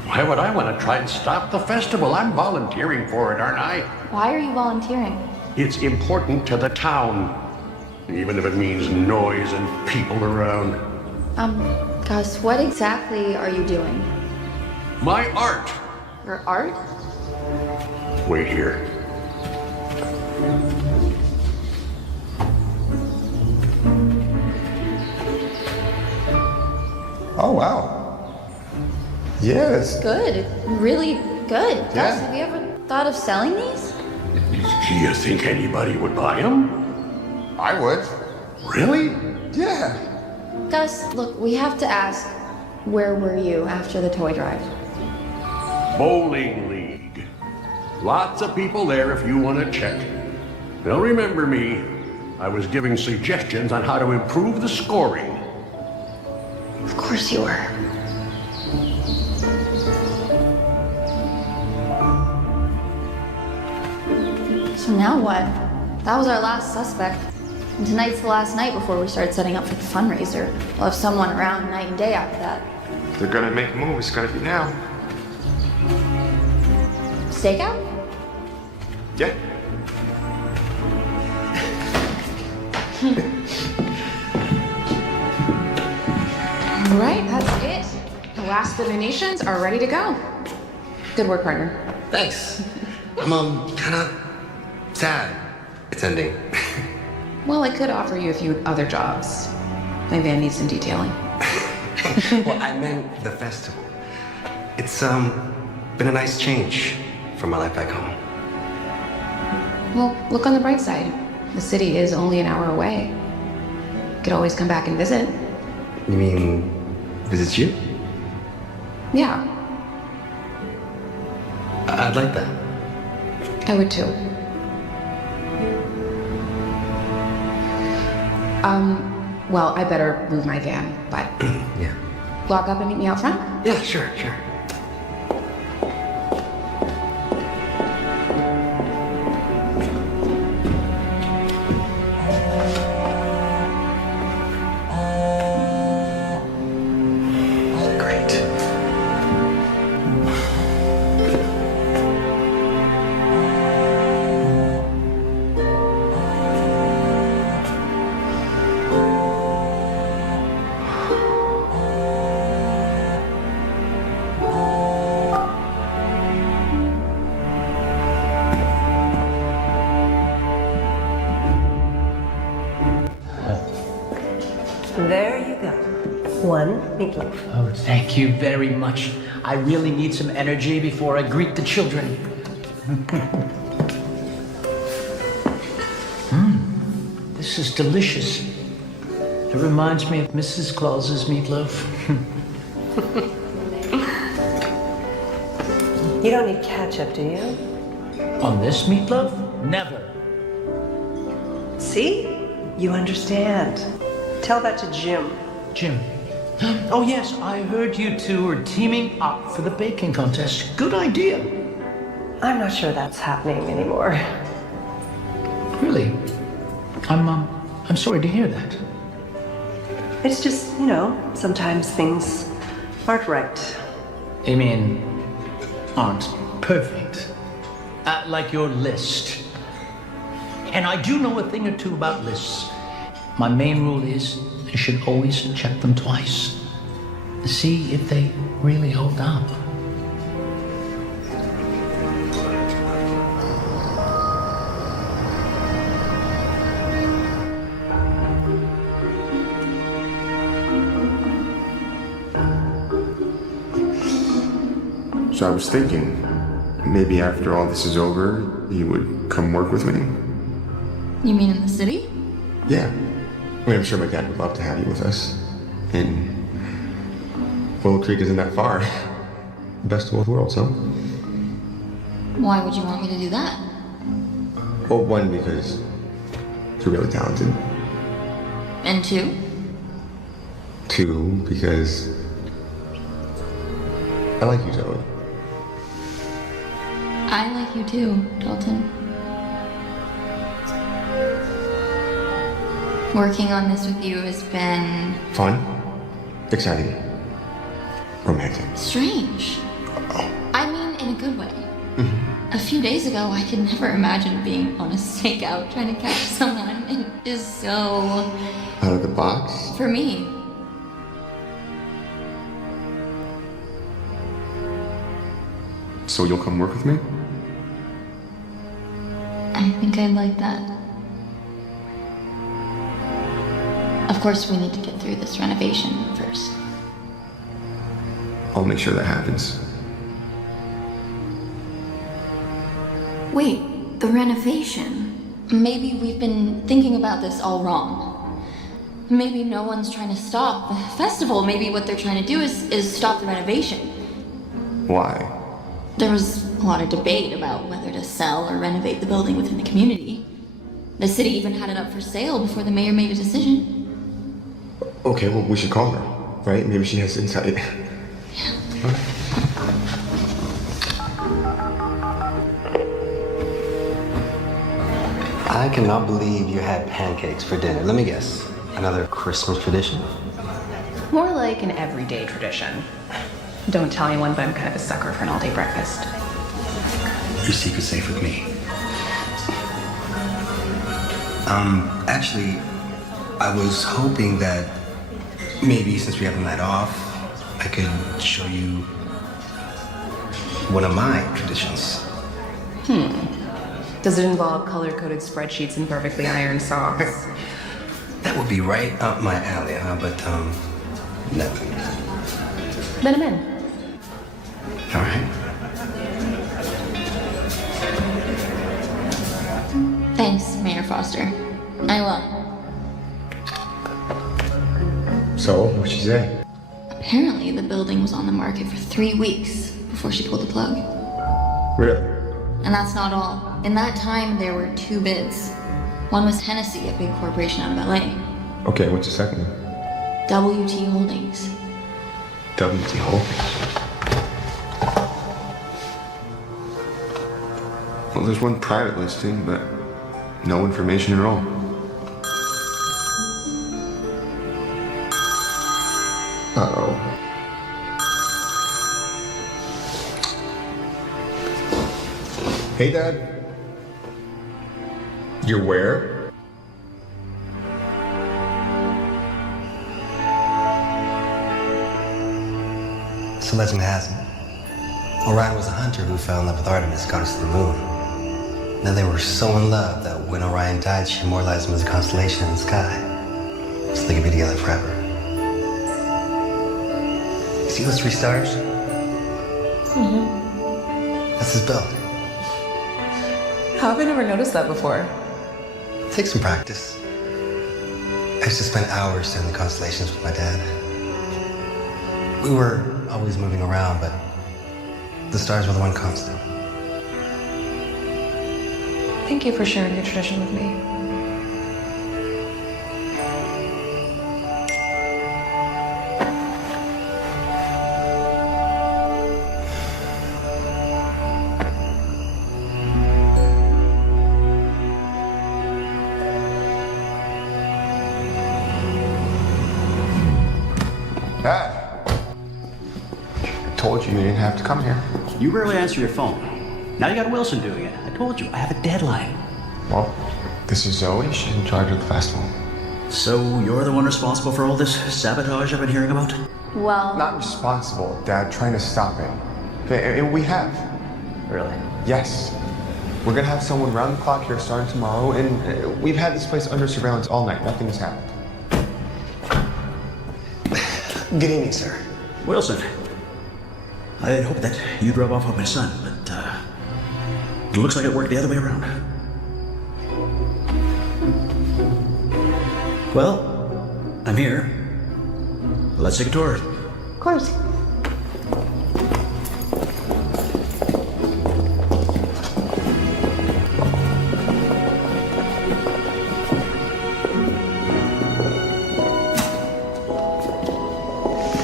Why would I want to try and stop the festival? I'm volunteering for it, aren't I? Why are you volunteering? It's important to the town, even if it means noise and people around. Gus, what exactly are you doing? My art. Your art? Wait here. Oh, wow. Yes. Good. Really good. Gus, Yeah. have you ever thought of selling these? Do you think anybody would buy them? I would. Really? Yeah. Gus, look, we have to ask. Where were you after the toy drive? Bowling league. Lots of people there if you want to check. They'll remember me. I was giving suggestions on how to improve the scoring. Of course you were. So now what? That was our last suspect. And tonight's the last night before we start setting up for the fundraiser. We'll have someone around night and day after that. They're gonna make a move. It's gotta be now. Stakeout? Yeah. All right, that's it. The last donations are ready to go. Good work, partner. Thanks. I'm kind of sad it's ending. Well, I could offer you a few other jobs. My van needs some detailing. Well, I meant the festival. It's been a nice change from my life back home. Well, look on the bright side. The city is only an hour away. Could always come back and visit. You mean visit you? Yeah, I'd like that. I would too. Well, I better move my van, but Yeah. walk up and meet me out front? Yeah, sure. Great. There you go. One meatloaf. Oh, thank you very much. I really need some energy before I greet the children. This is delicious. It reminds me of Mrs. Claus's meatloaf. You don't need ketchup, do you? On this meatloaf? Never. See? You understand. Tell that to Jim. Jim. Oh yes, I heard you two are teaming up for the baking contest. Good idea. I'm not sure that's happening anymore. Really? I'm sorry to hear that. It's just, sometimes things aren't right. I mean, aren't perfect. Like your list. And I do know a thing or two about lists. My main rule is you should always check them twice. See if they really hold up. So I was thinking, maybe after all this is over, you would come work with me? You mean in the city? Yeah. I mean, I'm sure my dad would love to have you with us. And Willow Creek isn't that far. Best of both worlds, huh? Why would you want me to do that? Well, one, because you're really talented. And two? Two, because I like you, Zoe. I like you too, Dalton. Working on this with you has been Fun, exciting, romantic. strange. I mean, in a good way. A few days ago, I could never imagine being on a stakeout trying to catch someone. It is so... Out of the box? for me. So you'll come work with me? I think I'd like that. Of course, we need to get through this renovation first. I'll make sure that happens. Wait, the renovation? Maybe we've been thinking about this all wrong. Maybe no one's trying to stop the festival. Maybe what they're trying to do is stop the renovation. Why? There was a lot of debate about whether to sell or renovate the building within the community. The city even had it up for sale before the mayor made a decision. Okay, well, we should call her, right? Maybe she has insight. I cannot believe you had pancakes for dinner. Let me guess. Another Christmas tradition? More like an everyday tradition. Don't tell anyone, but I'm kind of a sucker for an all-day breakfast. Your secret's safe with me. Actually, I was hoping that maybe since we have the night off, I could show you one of my traditions. Does it involve color-coded spreadsheets and perfectly ironed socks? That would be right up my alley, huh? But, no. Then I'm in. All right. Thanks, Mayor Foster. I will. So, what'd she say? Apparently, the building was on the market for 3 weeks before she pulled the plug. Really? And that's not all. In that time, there were 2 bids. One was Hennessy, a big corporation out of LA. Okay, what's the second one? WT Holdings. WT Holdings. Well, there's one private listing, but no information at all. Uh-oh. Hey, Dad. You're where? So legend has it, Orion was a hunter who fell in love with Artemis, goddess of the moon. Then they were so in love that when Orion died, she immortalized him as a constellation in the sky. So they could be together forever. See those 3 stars? That's his belt. How have I never noticed that before? Take some practice. I used to spend hours studying the constellations with my dad. We were always moving around, but the stars were the one constant. Thank you for sharing your tradition with me. Dad! I told you didn't have to come here. You rarely answer your phone. Now you got Wilson doing it. I told you, I have a deadline. Well, this is Zoe. She's in charge of the festival. So you're the one responsible for all this sabotage I've been hearing about? Well, Not responsible, Dad. Trying to stop it. Okay, and we have. Really? Yes. We're gonna have someone round the clock here starting tomorrow, and we've had this place under surveillance all night. Nothing's happened. Good evening, sir. Wilson, I had hoped that you'd rub off on my son, but it looks like it worked the other way around. Well, I'm here. Let's take a tour. of course.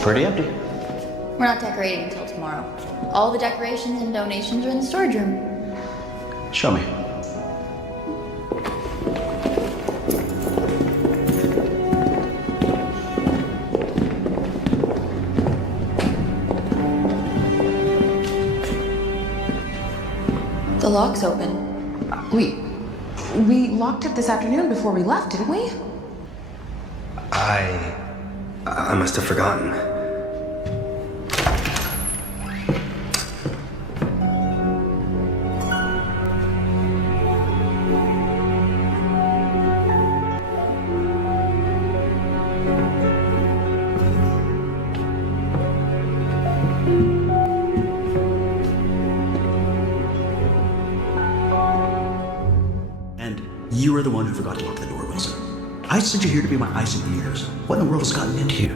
Pretty empty. We're not decorating until tomorrow. All the decorations and donations are in the storage room. Show me. The lock's open. We locked it this afternoon before we left, didn't we? I must have forgotten. And you were the one who forgot to lock the door, Wilson. I sent you here to be my eyes and ears. What in the world has gotten into you?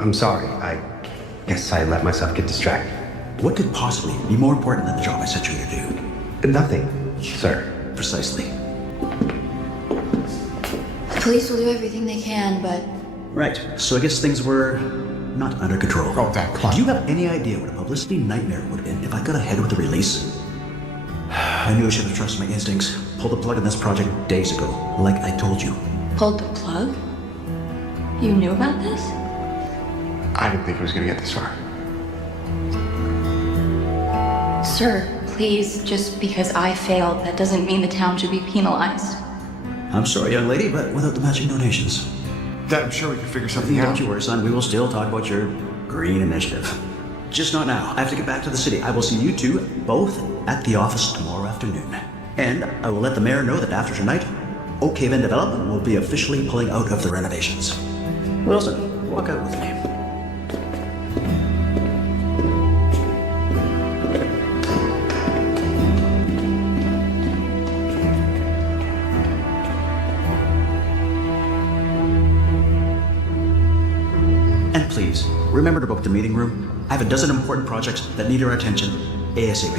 I'm sorry. I guess I let myself get distracted. What could possibly be more important than the job I sent you here to do? Nothing, sir. Precisely. The police will do everything they can, but Right. So I guess things were not under control. Oh, Dad, come on. Do you have any idea what a publicity nightmare it would have been if I got ahead with the release? I knew I should have trusted my instincts. Pulled the plug on this project days ago, like I told you. pulled the plug? You knew about this? I didn't think it was gonna get this far. Sir, please, just because I failed, that doesn't mean the town should be penalized. I'm sorry, young lady, but without the matching donations. Dad, I'm sure we can figure something Don't out. you worry, son. We will still talk about your green initiative. Just not now. I have to get back to the city. I will see you two both at the office tomorrow afternoon. And I will let the mayor know that after tonight, Oak Haven Development will be officially pulling out of the renovations. Wilson, walk out with me. And please, remember to book the meeting room. I have a dozen important projects that need our attention ASAP.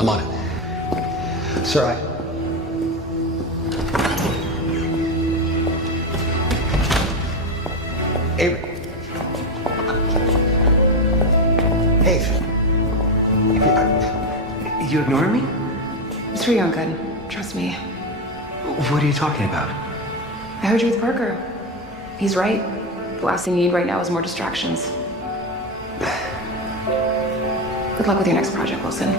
I'm on it. Sir, Avery. Hey. You ignoring me? It's for your own good. Trust me. What are you talking about? I heard you with Parker. He's right. The last thing you need right now is more distractions. Good luck with your next project, Wilson.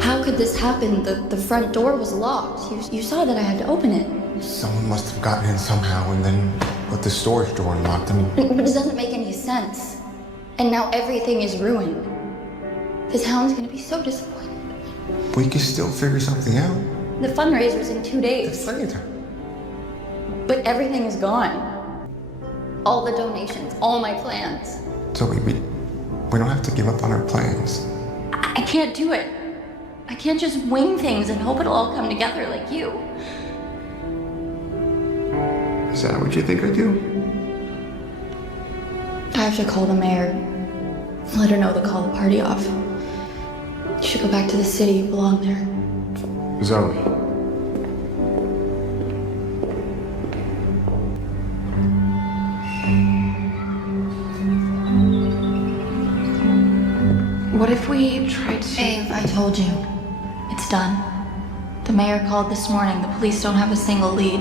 How could this happen? The front door was locked. You saw that I had to open it. Someone must have gotten in somehow and then put the storage door unlocked. I mean, But it doesn't make any sense. And now everything is ruined. The town's gonna be so disappointed. we can still figure something out. The fundraiser's in 2 days. There's plenty of time. But everything is gone. All the donations, all my plans. So we don't have to give up on our plans. I can't do it. I can't just wing things and hope it'll all come together like you. Is that what you think I do? I have to call the mayor. Let her know to call the party off. You should go back to the city. You belong there. Zoe. What if we tried to... Ave, I told you. It's done. The mayor called this morning. The police don't have a single lead.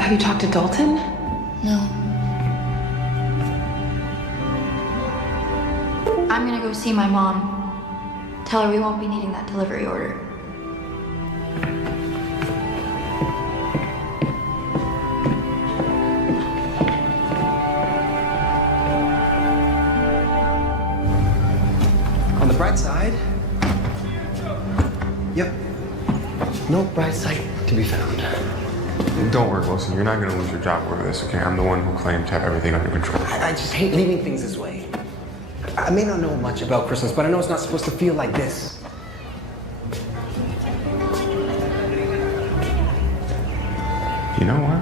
Have you talked to Dalton? No. I'm gonna go see my mom. Tell her we won't be needing that delivery order. On the bright side. Yep. No bright side to be found. Don't worry, Wilson. You're not going to lose your job over this, okay? I'm the one who claimed to have everything under control. I just hate leaving things this way. I may not know much about Christmas, but I know it's not supposed to feel like this. You know what?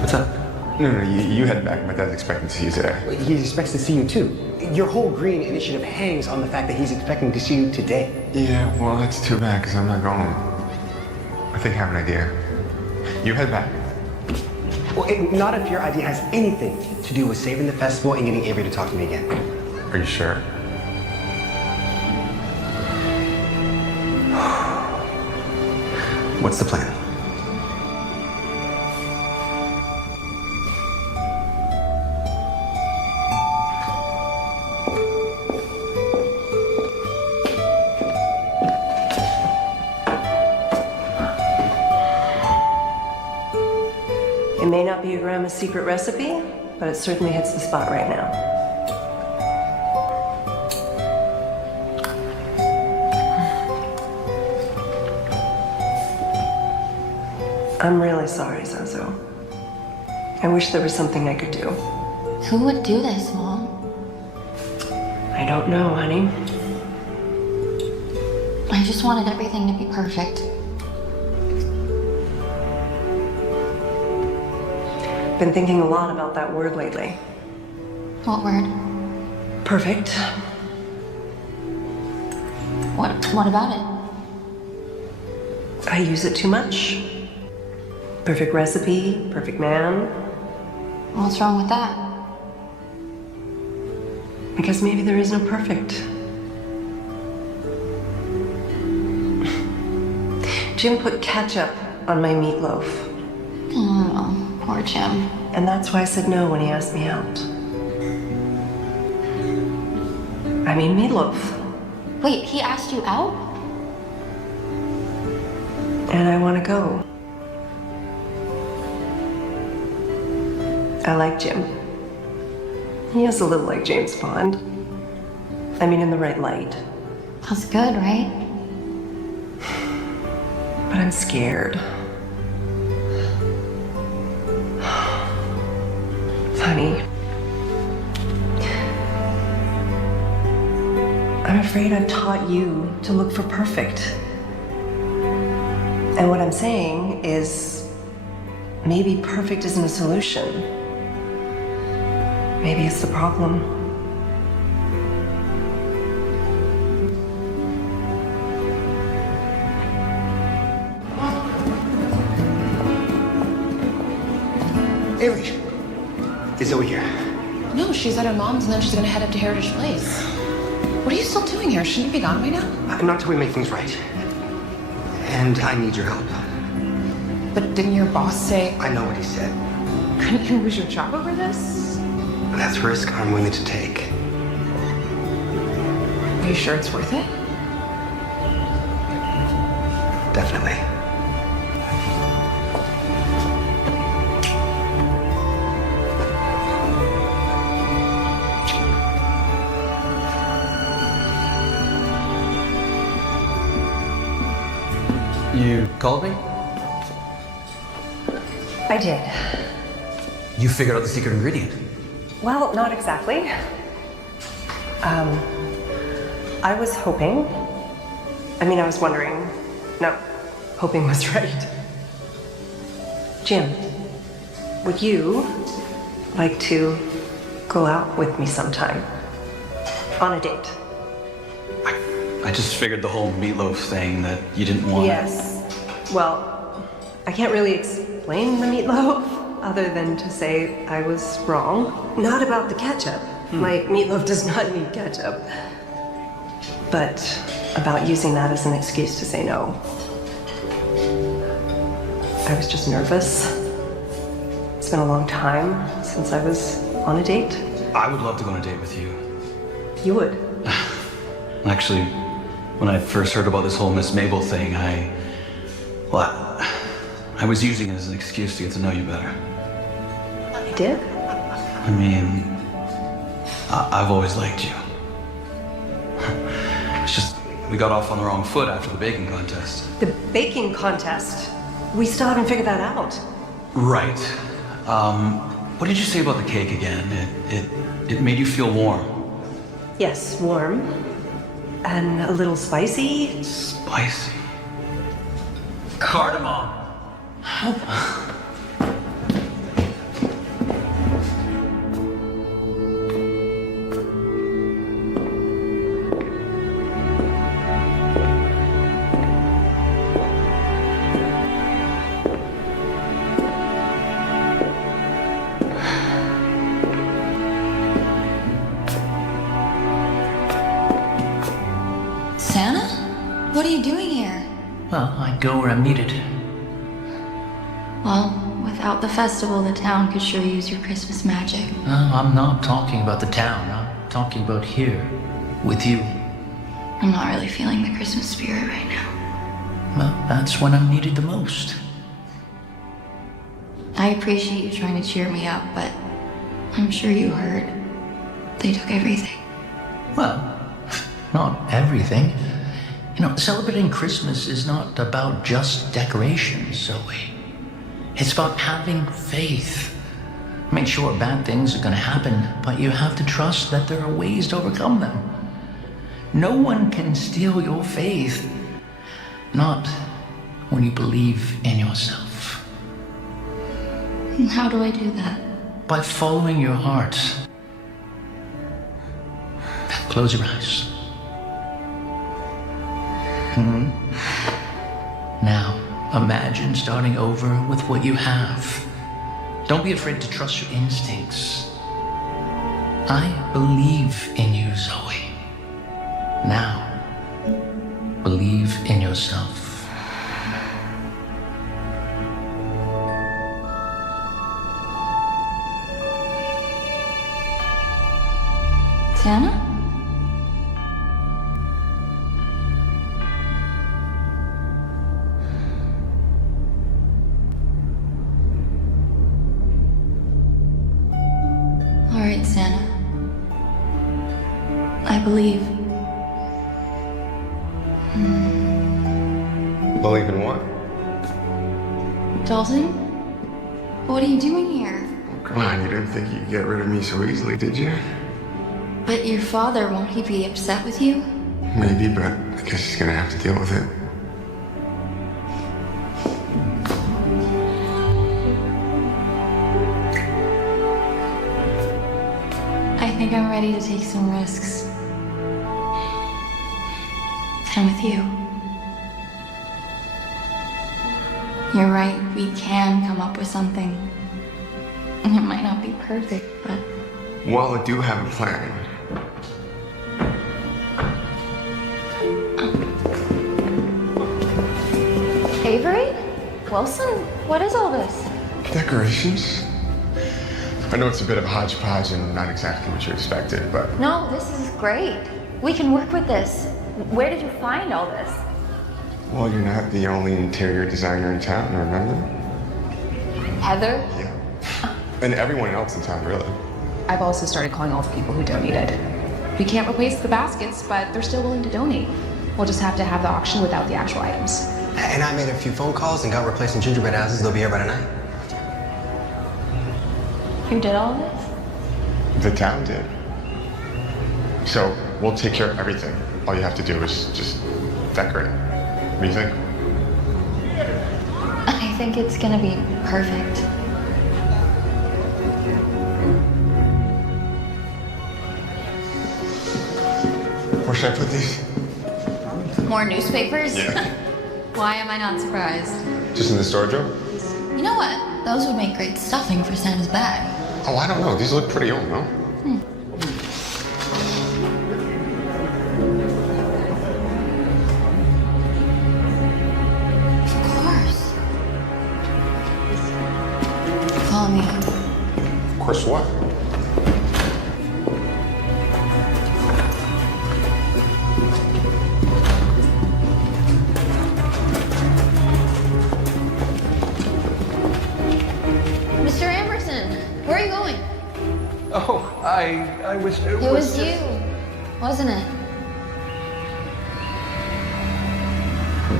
What's up? No, you head back. My dad's expecting to see you today. He expects to see you too. Your whole green initiative hangs on the fact that he's expecting to see you today. Yeah, well, that's too bad because I'm not going. I think I have an idea. You head back. Well, not if your idea has anything to do with saving the festival and getting Avery to talk to me again. Are you sure? What's the plan? It may not be your grandma's secret recipe, but it certainly hits the spot right now. I'm really sorry, Zazo. I wish there was something I could do. Who would do this, Mom? I don't know, honey. I just wanted everything to be perfect. Been thinking a lot about that word lately. What word? Perfect. What about it? I use it too much. Perfect recipe, perfect man. What's wrong with that? Because maybe there is no perfect. Jim put ketchup on my meatloaf. Oh, poor Jim. And that's why I said no when he asked me out. I mean, meatloaf. Wait, he asked you out? And I want to go. I like Jim. He is a little like James Bond. I mean, in the right light. That's good, right? But I'm scared. Honey, I'm afraid I've taught you to look for perfect. And what I'm saying is, maybe perfect isn't a solution. Maybe it's the problem. Avery, is Zoe here? No, she's at her mom's and then she's gonna head up to Heritage Place. What are you still doing here? Shouldn't you be gone by now? Not till we make things right. And I need your help. But didn't your boss say... I know what he said. Couldn't you lose your job over this? That's a risk I'm willing to take. Are you sure it's worth it? Definitely. You called me? I did. You figured out the secret ingredient. Well, not exactly. I was hoping. I was wondering. No, hoping was right. Jim, would you like to go out with me sometime? On a date? I just figured the whole meatloaf thing that you didn't want. Yes. Well, I can't really explain the meatloaf other than to say I was wrong. Not about the ketchup. My meatloaf does not need ketchup. But about using that as an excuse to say no. I was just nervous. It's been a long time since I was on a date. I would love to go on a date with you. You would? Actually, when I first heard about this whole Miss Mabel thing, I was using it as an excuse to get to know you better. You did? I've always liked you. It's just, we got off on the wrong foot after the baking contest. The baking contest? We still haven't figured that out. Right. What did you say about the cake again? It made you feel warm. Yes, warm. And a little spicy. Spicy. Cardamom. Santa? What are you doing here? Well, I go where I'm needed. Well, without the festival, the town could sure use your Christmas magic. No, I'm not talking about the town. I'm talking about here, with you. I'm not really feeling the Christmas spirit right now. Well, that's when I'm needed the most. I appreciate you trying to cheer me up, but I'm sure you heard. They took everything. Well, not everything. Celebrating Christmas is not about just decorations, Zoe. It's about having faith. I mean, sure, bad things are gonna happen, but you have to trust that there are ways to overcome them. No one can steal your faith. Not when you believe in yourself. And how do I do that? By following your heart. Close your eyes. Now, imagine starting over with what you have. Don't be afraid to trust your instincts. I believe in you, Zoe. Now, believe in yourself. Santa? All right, Santa. I believe. Believe in what? Dalton? What are you doing here? Come on, you didn't think you could get rid of me so easily, did you? But your father, won't he be upset with you? Maybe, but I guess he's gonna have to deal with it. I think I'm ready to take some risks. And with you. You're right, we can come up with something. It might not be perfect, but... Well, I do have a plan. Avery? Wilson? What is all this? Decorations? I know it's a bit of a hodgepodge and not exactly what you expected, but... No, this is great. We can work with this. Where did you find all this? Well, you're not the only interior designer in town, remember? Heather? Yeah. And everyone else in town, really. I've also started calling all the people who donated. We can't replace the baskets, but they're still willing to donate. We'll just have to have the auction without the actual items. And I made a few phone calls and got replacing gingerbread houses. They'll be here by tonight. You did all this? The town did. So, we'll take care of everything. All you have to do is just decorate. What do you think? I think it's gonna be perfect. Where should I put these? More newspapers? Yeah. Why am I not surprised? Just in the storage room? You know what? Those would make great stuffing for Santa's bag. Oh, I don't know. These look pretty old, no? Of course. Follow me. Of course what? Mr. Amberson, where are you going? Oh, I was... It was you, wasn't it?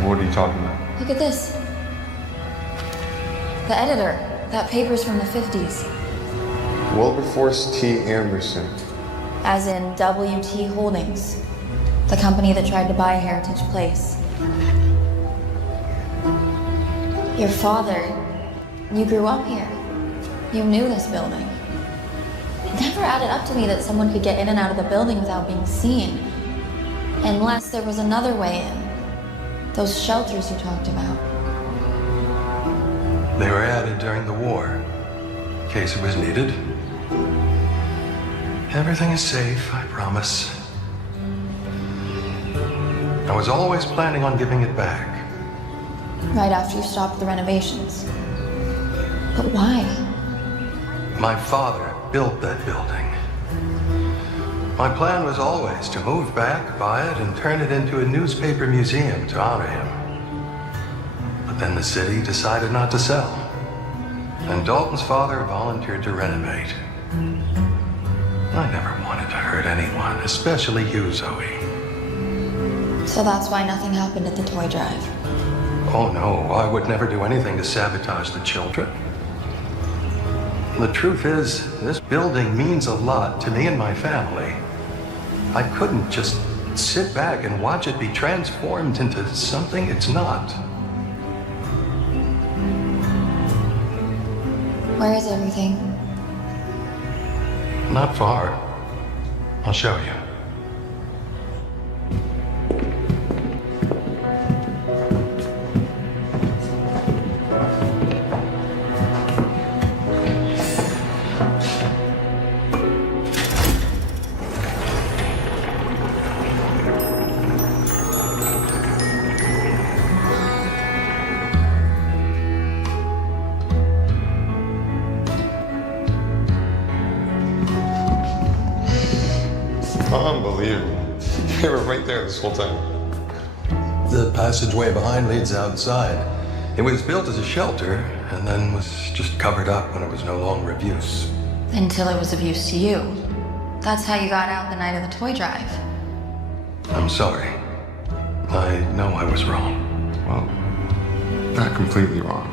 What are you talking about? Look at this. The editor. That paper's from the 50s. Wilberforce T. Anderson. As in WT Holdings, the company that tried to buy Heritage Place. Your father, you grew up here. You knew this building. It never added up to me that someone could get in and out of the building without being seen. Unless there was another way in. Those shelters you talked about. They were added during the war, in case it was needed. Everything is safe, I promise. I was always planning on giving it back. Right after you stopped the renovations. But why? My father built that building. My plan was always to move back, buy it, and turn it into a newspaper museum to honor him. But then the city decided not to sell. And Dalton's father volunteered to renovate. I never wanted to hurt anyone, especially you, Zoe. So that's why nothing happened at the toy drive. Oh no, I would never do anything to sabotage the children. The truth is, this building means a lot to me and my family. I couldn't just sit back and watch it be transformed into something it's not. Where is everything? Not far. I'll show you. Unbelievable. They were right there this whole time. The passageway behind leads outside. It was built as a shelter and then was just covered up when it was no longer of use. Until it was of use to you. That's how you got out the night of the toy drive. I'm sorry. I know I was wrong. Well, not completely wrong.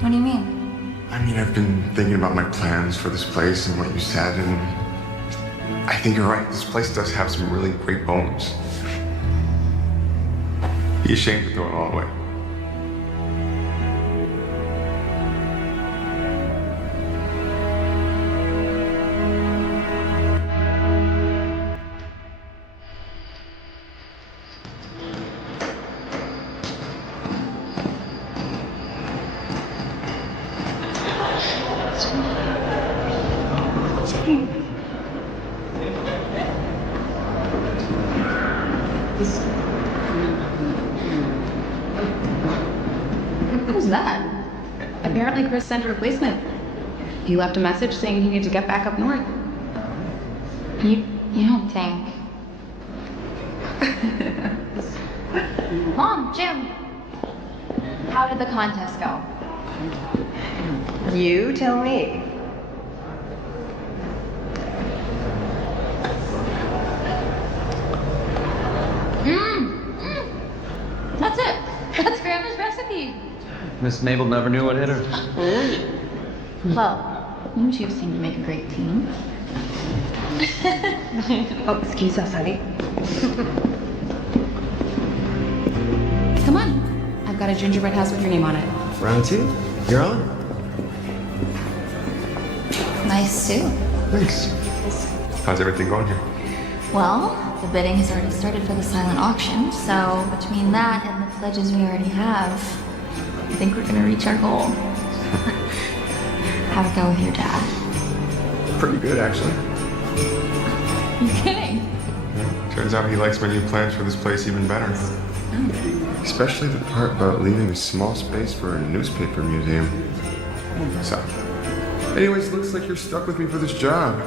What do you mean? I mean, I've been thinking about my plans for this place and what you said, and I think you're right. This place does have some really great bones. Be ashamed to throw it all away. Who's that? Apparently Chris sent a replacement. He left a message saying he needed to get back up north. You don't think? Mom, Jim. How did the contest go? You tell me. That's it. That's Grandma's recipe. Miss Mabel never knew what hit her. Well, you two seem to make a great team. Oh, excuse us, honey. Come on. I've got a gingerbread house with your name on it. Round two, you're on. Nice suit. Thanks. How's everything going here? Well, the bidding has already started for the silent auction, so between that and the pledges we already have, I think we're gonna reach our goal. Have a go with your dad. Pretty good, actually. You kidding? Turns out he likes my new plans for this place even better. Especially the part about leaving a small space for a newspaper museum. So, anyways, looks like you're stuck with me for this job.